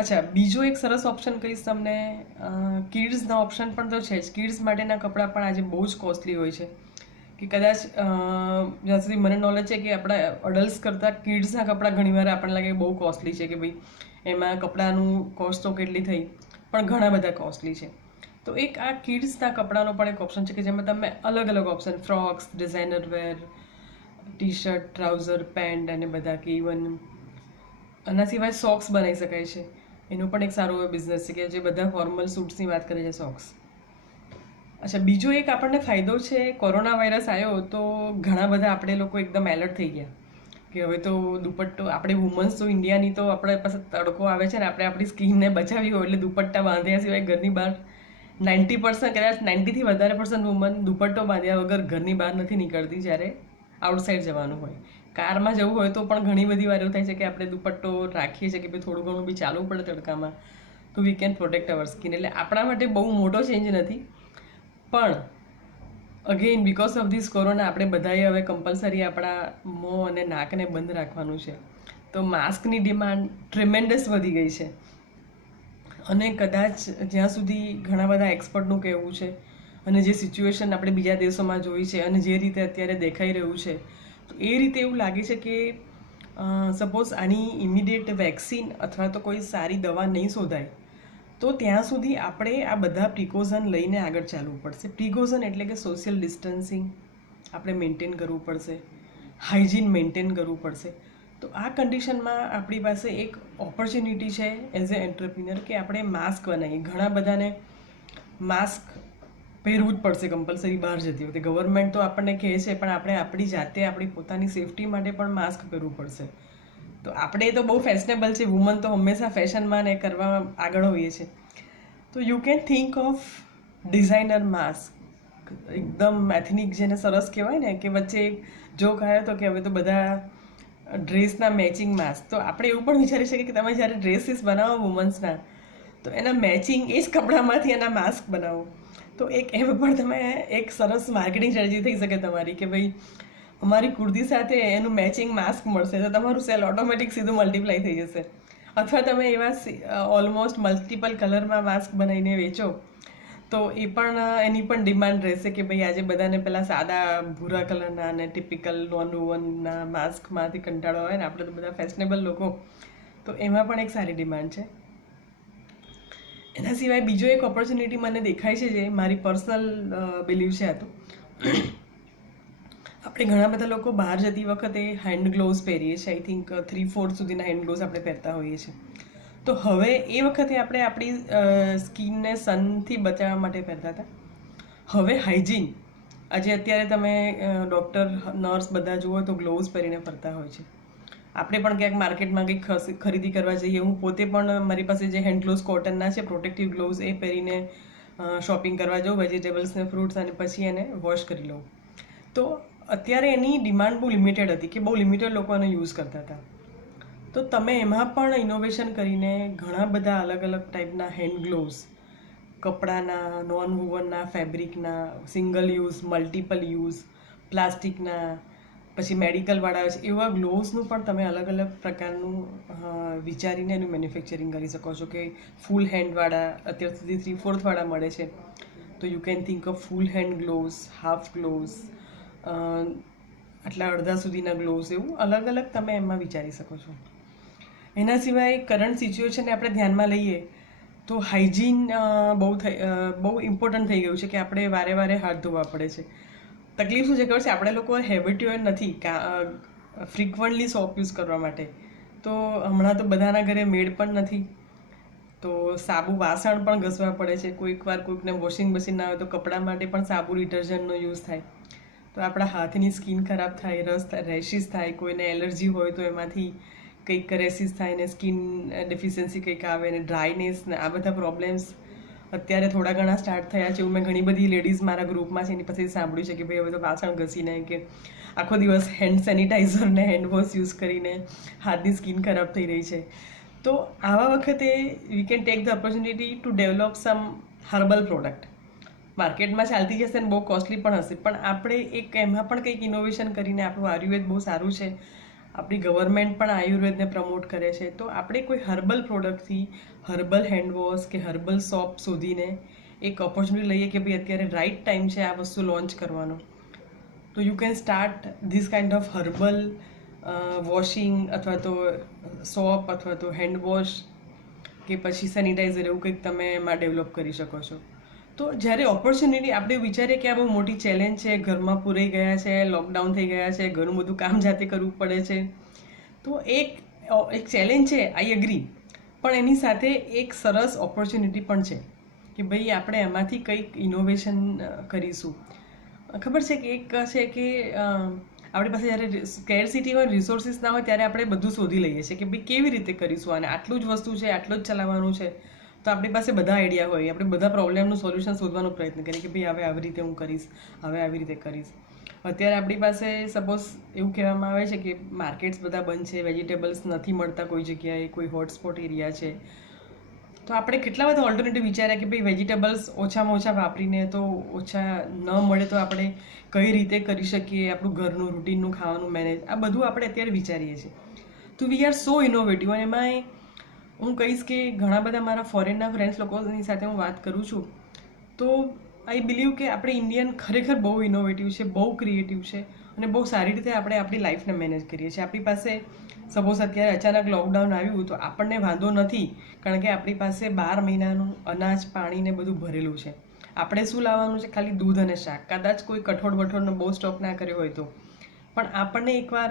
અચ્છા, બીજો એક સરસ ઓપ્શન કહીશ તમને, કિડ્સના ઓપ્શન પણ તો છે જ. કિડ્સ માટેના કપડાં પણ આજે બહુ જ કોસ્ટલી હોય છે કે કદાચ જ્યાં સુધી મને નોલેજ છે કે આપણા અડલ્ટ્સ કરતાં કિડ્સના કપડાં ઘણીવાર આપણને લાગે બહુ કોસ્ટલી છે કે ભાઈ એમાં કપડાનું કોસ્ટ તો કેટલી થઈ, પણ ઘણા બધા કોસ્ટલી છે. તો એક આ કિડ્સના કપડાનો પણ એક ઓપ્શન છે કે જેમાં તમે અલગ અલગ ઓપ્શન, ફ્રોક્સ, ડિઝાઇનર વેર, ટી શર્ટ, ટ્રાઉઝર, પેન્ટ અને બધા કે ઇવન આના સિવાય સોક્સ બનાવી શકાય છે. એનું પણ એક સારો બિઝનેસ છે કે જે બધા ફોર્મલ સૂટ્સની વાત કરે છે, સોક્સ. અચ્છા, બીજો એક આપણને ફાયદો છે, કોરોના વાયરસ આવ્યો તો ઘણા બધા આપણે લોકો એકદમ એલર્ટ થઈ ગયા કે હવે તો દુપટ્ટો આપણે વુમન્સ તો ઇન્ડિયાની તો આપણે પાસે તડકો આવે છે ને આપણે આપણી સ્કિનને બચાવી હોય એટલે દુપટ્ટા બાંધ્યા સિવાય ઘરની બહાર 90% કદાચ 90થી વધારે % વુમન દુપટ્ટો બાંધ્યા વગર ઘરની બહાર નથી નીકળતી જ્યારે આઉટસાઇડ જવાનું હોય. કારમાં જવું હોય તો પણ ઘણી બધી વાર એવું થાય છે કે આપણે દુપટ્ટો રાખીએ છીએ કે ભાઈ થોડું ઘણું બી ચાલવું પડે તડકામાં તો we can protect our skin. એટલે આપણા માટે બહુ મોટો ચેન્જ નથી, પણ again because of this corona આપણે બધાએ હવે કમ્પલસરી આપણા મોં અને નાકને બંધ રાખવાનું છે, તો માસ્કની ડિમાન્ડ ટ્રીમેન્ડસ વધી ગઈ છે. અને કદાચ જ્યાં સુધી ઘણા બધા એક્સપર્ટનું કહેવું છે અને જે સિચ્યુએશન આપણે બીજા દેશોમાં જોઈ છે અને જે રીતે અત્યારે દેખાઈ રહ્યું છે, તો એ રીતે એવું લાગે છે કે સપોઝ આની ઇમિડિયેટ વેક્સિન અથવા તો કોઈ સારી દવા નહીં શોધાય તો ત્યાં સુધી આપણે આ બધા પ્રિકોઝન લઈને આગળ ચાલવું પડશે. પ્રિકોઝન એટલે કે સોશિયલ ડિસ્ટન્સિંગ આપણે મેન્ટેન કરવું પડશે, હાઇજીન મેન્ટેન કરવું પડશે. તો આ કન્ડિશનમાં આપણી પાસે એક ઓપોર્ચ્યુનિટી છે એઝ એ એન્ટરપ્રિન્યોર કે આપણે માસ્ક બનાવીએ. ઘણા બધાને માસ્ક પહેરવું જ પડશે કમ્પલસરી બહાર જતી વખતે. ગવર્મેન્ટ તો આપણને કહે છે પણ આપણે આપણી જાતે આપણી પોતાની સેફટી માટે પણ માસ્ક પહેરવું પડશે. તો આપણે તો બહુ ફેશનેબલ છે, વુમન તો હંમેશા ફેશનમાં ને કરવામાં આગળ હોઈએ છીએ. તો you can think of designer mask, એકદમ એથનિક જેને સરસ કહેવાય ને કે વચ્ચે જોક આવ્યો હતો કે હવે તો બધા ડ્રેસના મેચિંગ માસ્ક. તો આપણે એવું પણ વિચારી શકીએ કે તમે જ્યારે ડ્રેસીસ બનાવો વુમન્સના તો એના મેચિંગ એ જ કપડામાંથી એના માસ્ક બનાવો. તો એક એમ પણ તમે એક સરસ માર્કેટિંગ સ્ટ્રેટેજી થઈ શકે તમારી કે ભાઈ અમારી કુર્તી સાથે એનું મેચિંગ માસ્ક મળશે તો તમારું સેલ ઓટોમેટિક સીધું મલ્ટીપ્લાય થઈ જશે. અથવા તમે એવા ઓલમોસ્ટ મલ્ટિપલ કલરમાં માસ્ક બનાવીને વેચો તો એ પણ એની પણ ડિમાન્ડ રહેશે કે ભાઈ આજે બધાને પેલા સાદા ભૂરા કલરના અને ટિપિકલ નોન વુવનના માસ્કમાંથી કંટાળો આવે ને આપણે તો બધા ફેશનેબલ લોકો, તો એમાં પણ એક સારી ડિમાન્ડ છે. એના સિવાય બીજો એક ઓપોર્ચ્યુનિટી મને દેખાય છે જે મારી પર્સનલ બિલીવ છે. આ તો આપણે ઘણા બધા લોકો બહાર જતી વખતે હેન્ડ ગ્લોવ્સ પહેરીએ છીએ. આઈ થિંક 3/4 સુધીના હેન્ડ ગ્લોવ્સ આપણે પહેરતા હોઈએ છીએ. તો હવે એ વખતે આપણે આપણી સ્કિનને સનથી બચાવવા માટે પહેરતા હતા. હવે હાઇજીન, આજે અત્યારે તમે ડૉક્ટર નર્સ બધા જુઓ તો ગ્લોવ્સ પહેરીને ફરતા હોય છે. આપણે પણ ક્યાંક માર્કેટમાં કંઈક ખરીદી કરવા જઈએ, હું પોતે પણ મારી પાસે જે હેન્ડ ગ્લોવ્સ કોટનના છે પ્રોટેક્ટિવ ગ્લોવ્સ એ પહેરીને શોપિંગ કરવા જાઉં વેજીટેબલ્સ ને ફ્રૂટ્સ અને પછી એને વોશ કરી લઉં. તો અત્યારે એની ડિમાન્ડ બહુ લિમિટેડ હતી કે બહુ લિમિટેડ લોકો એને યુઝ કરતા હતા. તો તમે એમાં પણ ઇનોવેશન કરીને ઘણા બધા અલગ અલગ ટાઈપના હેન્ડ ગ્લોવ્સ, કપડાના, નોન વુવનના, ફેબ્રિકના, સિંગલ યુઝ, મલ્ટિપલ યુઝ, પ્લાસ્ટિકના, પછી મેડિકલવાળા છે, એવા ગ્લોવ્સનું પણ તમે અલગ અલગ પ્રકારનું વિચારીને એનું મેન્યુફેક્ચરિંગ કરી શકો છો. કે ફૂલ હેન્ડવાળા અત્યાર સુધી 3/4 વાળા મળે છે, તો you can think of full hand gloves, half gloves, આટલા અડધા સુધીના ગ્લોવ્સ, એવું અલગ અલગ તમે એમાં વિચારી શકો છો. એના સિવાય કરંટ સિચ્યુએશનને આપણે ધ્યાનમાં લઈએ તો હાઇજીન બહુ ઇમ્પોર્ટન્ટ થઈ ગયું છે કે આપણે વારે વારે હાથ ધોવા પડે છે. તકલીફ શું છે ખબર છે, આપણે લોકો હેબિટ્યુઅલ નથી ફ્રિકવન્ટલી સોપ યુઝ કરવા માટે. તો હમણાં તો બધાના ઘરે મેડ પણ નથી, તો સાબુ વાસણ પણ ઘસવા પડે છે. કોઈક વાર કોઈકને વોશિંગ મશીન ના હોય તો કપડાં માટે પણ સાબુ ડિટર્જન્ટનો યુઝ થાય. તો આપણા હાથની સ્કિન ખરાબ થાય, રેશિસ થાય, કોઈને એલર્જી હોય તો એમાંથી કંઈક રેશિસ થાય ને સ્કિન ડેફિશિયન્સી કંઈક આવે ને ડ્રાયનેસ ને આ બધા પ્રોબ્લેમ્સ અત્યારે થોડા ઘણા સ્ટાર્ટ થયા છે. એવું મેં ઘણી બધી લેડીઝ મારા ગ્રુપમાં છે એની પાસેથી સાંભળ્યું છે કે ભાઈ હવે તો વાસણ ઘસીને કે આખો દિવસ હેન્ડ સેનિટાઈઝર ને હેન્ડ વોશ યુઝ કરીને હાથની સ્કિન ખરાબ થઈ રહી છે. તો આવા વખતે we can take the opportunity to develop some herbal product. માર્કેટમાં ચાલતી જશે ને બહુ કોસ્ટલી પણ હશે, પણ આપણે એક એમાં પણ કંઈક ઇનોવેશન કરીને, આપણું આયુર્વેદ બહુ સારું છે, આપણી ગવર્મેન્ટ પણ આયુર્વેદને પ્રમોટ કરે છે, તો આપણે કોઈ હર્બલ પ્રોડક્ટથી હર્બલ હેન્ડ વોશ કે હર્બલ સોપ શોધીને એક ઓપોર્ચ્યુનિટી લઈએ કે ભાઈ અત્યારે રાઇટ ટાઈમ છે આ વસ્તુ લોન્ચ કરવાનો. તો you can start this kind of herbal washing અથવા તો સોપ અથવા તો હેન્ડ વોશ કે પછી સેનિટાઈઝર, એવું કંઈક તમે એમાં ડેવલપ કરી શકો છો. તો જ્યારે ઓપોર્ચ્યુનિટી આપણે વિચારીએ કે આ બહુ મોટી ચેલેન્જ છે, ઘરમાં પૂરાઈ ગયા છે, લોકડાઉન થઈ ગયા છે, ઘણું બધું કામ જાતે કરવું પડે છે, તો એક ચેલેન્જ છે, આઈ એગ્રી, પણ એની સાથે એક સરસ ઓપોર્ચ્યુનિટી પણ છે કે ભાઈ આપણે એમાંથી કંઈક ઇનોવેશન કરીશું. ખબર છે કે એક છે કે આપણી પાસે જ્યારે સ્કેરસિટી હોય, રિસોર્સિસ ના હોય, ત્યારે આપણે બધું શોધી લઈએ છીએ કે ભાઈ કેવી રીતે કરીશું આને, આટલું જ વસ્તુ છે, આટલું જ ચલાવવાનું છે. તો આપણી પાસે બધા આઈડિયા હોય, આપણે બધા પ્રોબ્લેમનું સોલ્યુશન શોધવાનો પ્રયત્ન કરીએ કે ભાઈ હવે આવી રીતે હું કરીશ, હવે આવી રીતે કરીશ. અત્યારે આપણી પાસે સપોઝ એવું કહેવામાં આવે છે કે માર્કેટ્સ બધા બંધ છે, વેજીટેબલ્સ નથી મળતા કોઈ જગ્યાએ, કોઈ હોટસ્પોટ એરિયા છે. તો આપણે કેટલા બધા ઓલ્ટરનેટિવ વિચાર્યા કે ભાઈ વેજીટેબલ્સ ઓછામાં ઓછા વાપરીને, તો ઓછા ન મળે તો આપણે કઈ રીતે કરી શકીએ આપણું ઘરનું રૂટીનનું ખાવાનું મેનેજ. આ બધું આપણે અત્યારે વિચારીએ છીએ. તો વી આર સો ઇનોવેટિવ. અને એમાં હું કહીશ કે ઘણા બધા મારા ફોરેનના ફ્રેન્ડ્સ લોકોની સાથે હું વાત કરું છું, તો આઈ બિલીવ કે આપણે ઇન્ડિયન ખરેખર બહુ ઇનોવેટિવ છે, બહુ ક્રિએટિવ છે, અને બહુ સારી રીતે આપણે આપણી લાઈફને મેનેજ કરીએ છીએ. આપણી પાસે સપોઝ અત્યારે અચાનક લોકડાઉન આવ્યું તો આપણને વાંધો નથી, કારણ કે આપણી પાસે 12 મહિનાનું અનાજ, પાણી ને બધું ભરેલું છે. આપણે શું લાવવાનું છે? ખાલી દૂધ અને શાક. કદાચ કોઈ કઠોળ બઠોળનો બહુ સ્ટોક ના કર્યો હોય તો. પણ આપણને એકવાર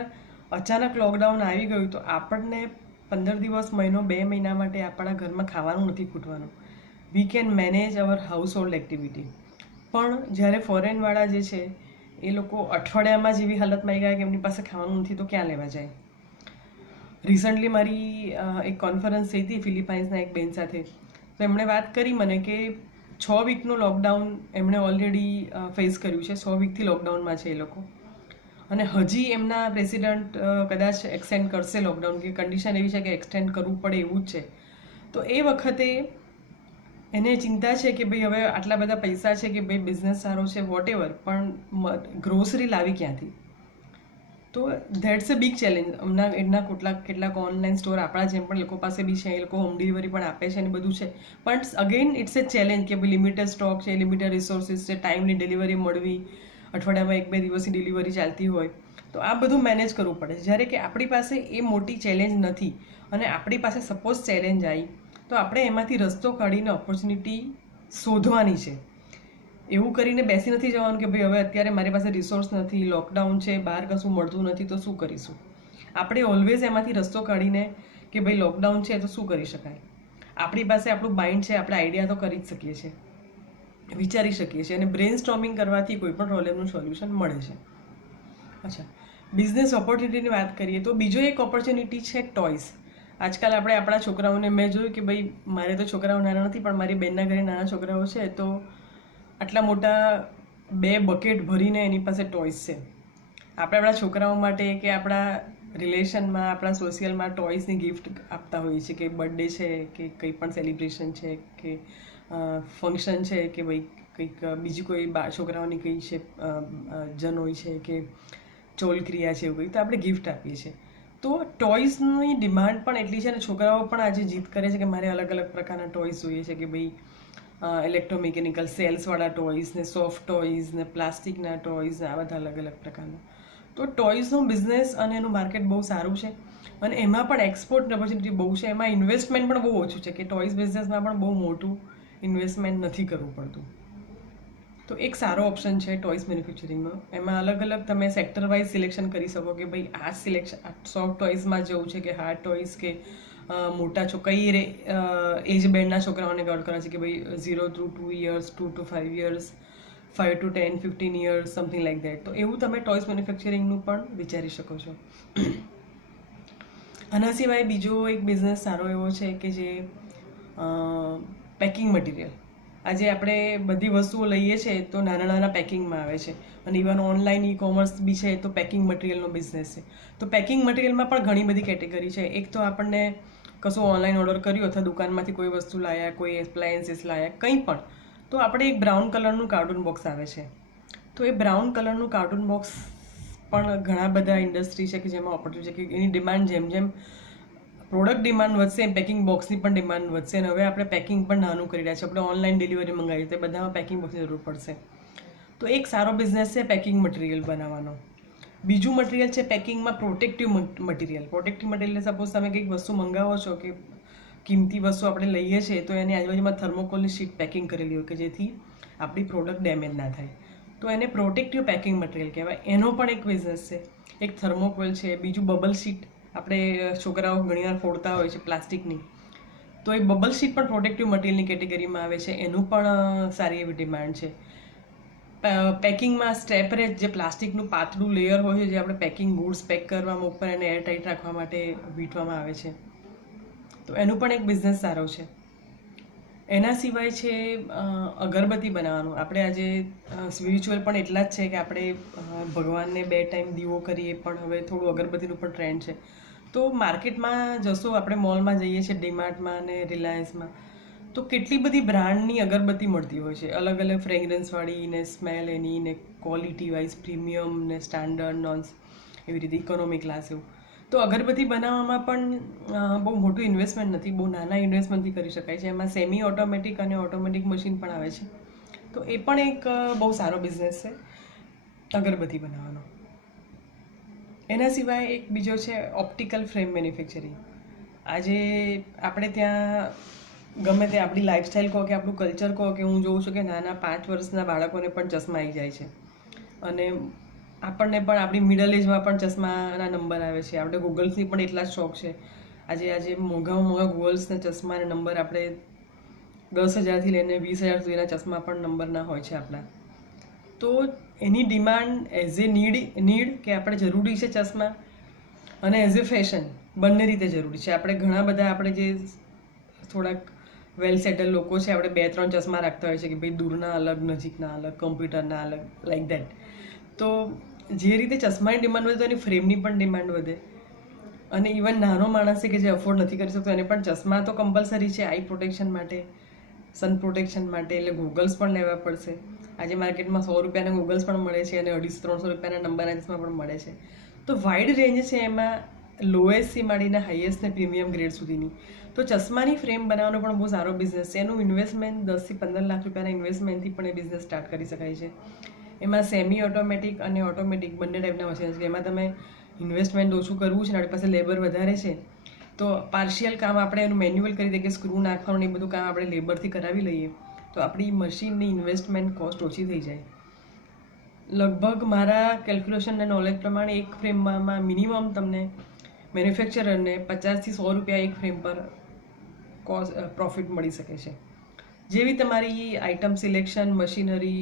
અચાનક લોકડાઉન આવી ગયું તો આપણને 15 દિવસ, મહિનો, 2 મહિના માટે આપણા ઘરમાં ખાવાનું નથી ખૂટવાનું. We can manage our household activity. પણ જ્યારે ફોરેનવાળા જે છે એ લોકો અઠવાડિયામાં જેવી હાલતમાં આવી ગયા કે એમની પાસે ખાવાનું નથી તો ક્યાં લેવા જાય. રિસન્ટલી મારી એક કોન્ફરન્સ થઈ હતી ફિલિપાઇન્સના એક બેન સાથે. તો એમણે વાત કરી મને કે 6 વીકનું લોકડાઉન એમણે ઓલરેડી ફેસ કર્યું છે. 6 વીકથી લોકડાઉનમાં છે એ લોકો. અને હજી એમના પ્રેસિડન્ટ કદાચ એક્સટેન્ડ કરશે લોકડાઉન, કે કન્ડિશન એવી છે કે એક્સટેન્ડ કરવું પડે એવું જ છે. તો એ વખતે એને ચિંતા છે કે ભાઈ હવે આટલા બધા પૈસા છે કે ભાઈ બિઝનેસ સારો છે, વોટ એવર, પણ ગ્રોસરી લાવી ક્યાંથી? તો ધેટ્સ અ બિગ ચેલેન્જ. હમણાં એના કેટલાક ઓનલાઈન સ્ટોર આપણા જેમ પણ લોકો પાસે બી છે, એ લોકો હોમ ડિલિવરી પણ આપે છે અને બધું છે. પણ અગેન ઇટ્સ એ ચેલેન્જ કે ભાઈ લિમિટેડ સ્ટોક છે, લિમિટેડ રિસોર્સિસ છે, ટાઈમની ડિલિવરી મળવી, અઠવાડિયામાં 1-2 દિવસની ડિલિવરી ચાલતી હોય, તો આ બધું મેનેજ કરવું પડે. જ્યારે કે આપણી પાસે એ મોટી ચેલેન્જ નથી, અને આપણી પાસે સપોઝ ચેલેન્જ આવી તો આપણે એમાંથી રસ્તો કાઢીને ઓપોર્ચ્યુનિટી શોધવાની છે. એવું કરીને બેસી નથી જવાનું કે ભાઈ હવે અત્યારે મારી પાસે રિસોર્સ નથી, લોકડાઉન છે, બહાર કશું મળતું નથી તો શું કરીશું. આપણે ઓલવેઝ એમાંથી રસ્તો કાઢીને કે ભાઈ લોકડાઉન છે તો શું કરી શકાય. આપણી પાસે આપણું માઇન્ડ છે, આપણે આઈડિયા તો કરી જ શકીએ છીએ, વિચારી શકીએ છીએ, અને બ્રેન સ્ટોર્મિંગ કરવાથી કોઈ પણ પ્રોબ્લેમનું સોલ્યુશન મળે છે. અચ્છા, બિઝનેસ ઓપોર્ચ્યુનિટીની વાત કરીએ તો બીજો એક ઓપોર્ચ્યુનિટી છે ટોયસ. આજકાલ આપણે આપણા છોકરાઓને, મેં જોયું કે ભાઈ મારે તો છોકરાઓ નાના નથી, પણ મારી બેનના ઘરે નાના છોકરાઓ છે, તો આટલા મોટા 2 બકેટ ભરીને એની પાસે ટોયસ છે. આપણે આપણા છોકરાઓ માટે કે આપણા રિલેશનમાં, આપણા સોશિયલમાં ટોયસની ગિફ્ટ આપતા હોઈએ છીએ, કે બર્થડે છે કે કંઈ પણ સેલિબ્રેશન છે કે ફંક્શન છે કે ભાઈ કંઈક બીજી કોઈ છોકરાઓની કંઈ છે જનોઈ છે કે ચોલક્રિયા છે એવું કંઈ, તો આપણે ગિફ્ટ આપીએ છીએ. તો ટોયસની ડિમાન્ડ પણ એટલી છે, અને છોકરાઓ પણ આજે જીદ કરે છે કે મારે અલગ અલગ પ્રકારના ટોયસ જોઈએ છે, કે ભાઈ ઇલેક્ટ્રોમિકેનિકલ સેલ્સવાળા ટોયસ ને, સોફ્ટ ટોયસ ને, પ્લાસ્ટિકના ટોયસ ને, આ બધા અલગ અલગ પ્રકારના. તો ટોયસનો બિઝનેસ અને એનું માર્કેટ બહુ સારું છે, અને એમાં પણ એક્સપોર્ટ ઓપોર્ચ્યુનિટી બહુ છે. એમાં ઇન્વેસ્ટમેન્ટ પણ બહુ ઓછું છે, કે ટોયસ બિઝનેસમાં પણ બહુ મોટું ઇન્વેસ્ટમેન્ટ નથી કરવું પડતું. તો એક સારો ઓપ્શન છે ટોયસ મેન્યુફેક્ચરિંગનો. એમાં અલગ અલગ તમે સેક્ટર વાઇઝ સિલેક્શન કરી શકો કે ભાઈ આ સિલેક્શન સોફ્ટ ટોયસમાં જવું છે કે હાર્ડ ટોયસ, કે મોટા કઈ એજ બેન્ડના છોકરાઓને કવર કરે છે, કે ભાઈ 0 to 2 years, 2 to 5 years, 5 to 10, 15 years, something like that. તો એવું તમે ટોયસ મેન્યુફેક્ચરિંગનું પણ વિચારી શકો છો. આના સિવાય બીજો એક બિઝનેસ સારો એવો છે કે જે પેકિંગ મટીરિયલ. આજે આપણે બધી વસ્તુઓ લઈએ છીએ તો નાના નાના પેકિંગમાં આવે છે, અને ઇવન ઓનલાઈન ઈ કોમર્સ બી છે તો પેકિંગ મટીરિયલનો બિઝનેસ છે. તો પેકિંગ મટીરિયલમાં પણ ઘણી બધી કેટેગરી છે. એક તો આપણને કશું ઓનલાઈન ઓર્ડર કર્યું અથવા દુકાનમાંથી કોઈ વસ્તુ લાવ્યા, કોઈ એપ્લાયન્સીસ લાવ્યા, કંઈ પણ, તો આપણે એક બ્રાઉન કલરનું કાર્ટૂન બોક્સ આવે છે. તો એ બ્રાઉન કલરનું કાર્ટૂન બોક્સ પણ ઘણા બધા ઇન્ડસ્ટ્રી છે કે જેમાં ઓપોર્ચ્યુનિટી છે, કે એની ડિમાન્ડ જેમ જેમ પ્રોડક્ટ ડિમાન્ડ વધશે એમ પેકિંગ બોક્સની પણ ડિમાન્ડ વધશે. અને હવે આપણે પેકિંગ પણ નાનું કરી રહ્યા છીએ. આપણે ઓનલાઈન ડિલિવરી મંગાવીએ તો બધામાં પેકિંગ બોક્સની જરૂર પડશે. તો એક સારો બિઝનેસ છે પેકિંગ મટીરિયલ બનાવવાનો. બીજું મટીરિયલ છે પેકિંગમાં protective material. Protective material suppose તમે કંઈક વસ્તુ મંગાવો છો, કે કિંમતી વસ્તુ આપણે લઈએ છીએ, તો એની આજુબાજુમાં થર્મોકોલની શીટ પેકિંગ કરેલી હોય કે જેથી આપણી પ્રોડક્ટ ડેમેજ ના થાય, તો એને પ્રોટેક્ટિવ પેકિંગ મટીરિયલ કહેવાય. એનો પણ એક બિઝનેસ છે. એક થર્મોકોલ છે, બીજું બબલ શીટ. આપણે છોકરાઓ ઘણીવાર ફોડતા હોય છે પ્લાસ્ટિકની, તો એ બબલ શીટ પણ પ્રોટેક્ટિવ મટીરિયલની કેટેગરીમાં આવે છે. એનું પણ સારી એવી ડિમાન્ડ છે. પેકિંગમાં સ્ટેપરેજ જે પ્લાસ્ટિકનું પાતળું લેયર હોય છે, જે આપણે પેકિંગ ગુડ્સ પેક કરવામાં ઉપર એને એરટાઈટ રાખવા માટે વીંટવામાં આવે છે, તો એનું પણ એક બિઝનેસ સારો છે. એના સિવાય છે અગરબત્તી બનાવવાનું. આપણે આજે સ્પિરિચ્યુઅલ પણ એટલા જ છે કે આપણે ભગવાનને 2 ટાઈમ દીવો કરીએ, પણ હવે થોડું અગરબત્તીનું પણ ટ્રેન્ડ છે. તો માર્કેટમાં જશો, આપણે મોલમાં જઈએ છીએ, ડીમાર્ટમાં અને રિલાયન્સમાં, તો કેટલી બધી બ્રાન્ડની અગરબત્તી મળતી હોય છે, અલગ અલગ ફ્રેગ્રન્સવાળી ને, સ્મેલ એની ને, ક્વોલિટી વાઇઝ પ્રીમિયમ ને, સ્ટાન્ડર્ડ નોન્સ, એવી રીતે ઇકોનોમી ક્લાસ એવું. તો અગરબત્તી બનાવવામાં પણ બહુ મોટું ઇન્વેસ્ટમેન્ટ નથી, બહુ નાના ઇન્વેસ્ટમેન્ટથી કરી શકાય છે. એમાં સેમી ઓટોમેટિક અને ઓટોમેટિક મશીન પણ આવે છે, તો એ પણ એક બહુ સારો બિઝનેસ છે અગરબત્તી બનાવવાનો. એના સિવાય એક બીજો છે ઓપ્ટિકલ ફ્રેમ મેન્યુફેક્ચરિંગ. આજે આપણે ત્યાં ગમે તે આપણી લાઈફસ્ટાઈલ કહો કે આપણું કલ્ચર કહો કે હું જોઉં છું કે નાના 5 વર્ષના બાળકોને પણ ચશ્મા આવી જાય છે, અને આપણને પણ આપણી મિડલ એજમાં પણ ચશ્માના નંબર આવે છે. આપણે ગૂગલ્સની પણ એટલા જ શોખ છે. આજે મોંઘા ગૂગલ્સના ચશ્માના નંબર આપણે 10,000થી લઈને 20,000 સુધીના ચશ્મા પણ નંબરના હોય છે આપણા. તો એની ડિમાન્ડ એઝ એ નીડ કે આપણે જરૂરી છે ચશ્મા, અને એઝ એ ફેશન બંને રીતે જરૂરી છે. આપણે ઘણા બધા આપણે જે થોડાક વેલ સેટલ લોકો છે, આપણે 2-3 ચશ્મા રાખતા હોય છે કે ભાઈ દૂરના અલગ, નજીકના અલગ, કમ્પ્યુટરના અલગ, લાઈક દેટ. તો જે રીતે ચશ્માની ડિમાન્ડ વધે તો એની ફ્રેમની પણ ડિમાન્ડ વધે, અને ઇવન નાનો માણસ છે કે જે અફોર્ડ નથી કરી શકતો એને પણ ચશ્મા તો કમ્પલસરી છે આઈ પ્રોટેક્શન માટે, સન પ્રોટેક્શન માટે, એટલે ગૂગલ્સ પણ લેવા પડશે. આજે માર્કેટમાં 100 રૂપિયાના ગૂગલ્સ પણ મળે છે અને 250-300 રૂપિયાના નંબરના ચશ્મા પણ મળે છે. તો વાઇડ રેન્જ છે એમાં, લોએસ્ટથી માંડીને હાઈએસ્ટ ને પ્રીમિયમ ગ્રેડ સુધીની. તો ચશ્માની ફ્રેમ બનાવવાનો પણ બહુ સારો બિઝનેસ છે. એનું ઇન્વેસ્ટમેન્ટ 10 થી 15 લાખ રૂપિયાના ઇન્વેસ્ટમેન્ટથી પણ એ બિઝનેસ સ્ટાર્ટ કરી શકાય છે. એમાં સેમી ઓટોમેટિક અને ઓટોમેટિક બંને ટાઈપના મશીન છે. એમાં તમે ઇન્વેસ્ટમેન્ટ ઓછું કરવું છે ને આપણી પાસે લેબર વધારે છે, તો પાર્શિયલ કામ આપણે એનું મેન્યુઅલ કરી દઈએ કે સ્ક્રૂ નાખવાનું એ બધું કામ આપણે લેબરથી કરાવી લઈએ, તો આપણી મશીનની ઇન્વેસ્ટમેન્ટ કોસ્ટ ઓછી થઈ જાય. લગભગ મારા કેલ્ક્યુલેશન અને નોલેજ પ્રમાણે એક ફ્રેમમાં મિનિમમ તમને મેન્યુફેક્ચરરને 50 થી 100 રૂપિયા એક ફ્રેમ પર પ્રોફિટ મળી શકે છે. જેવી તમારી આઇટમ સિલેક્શન, મશીનરી,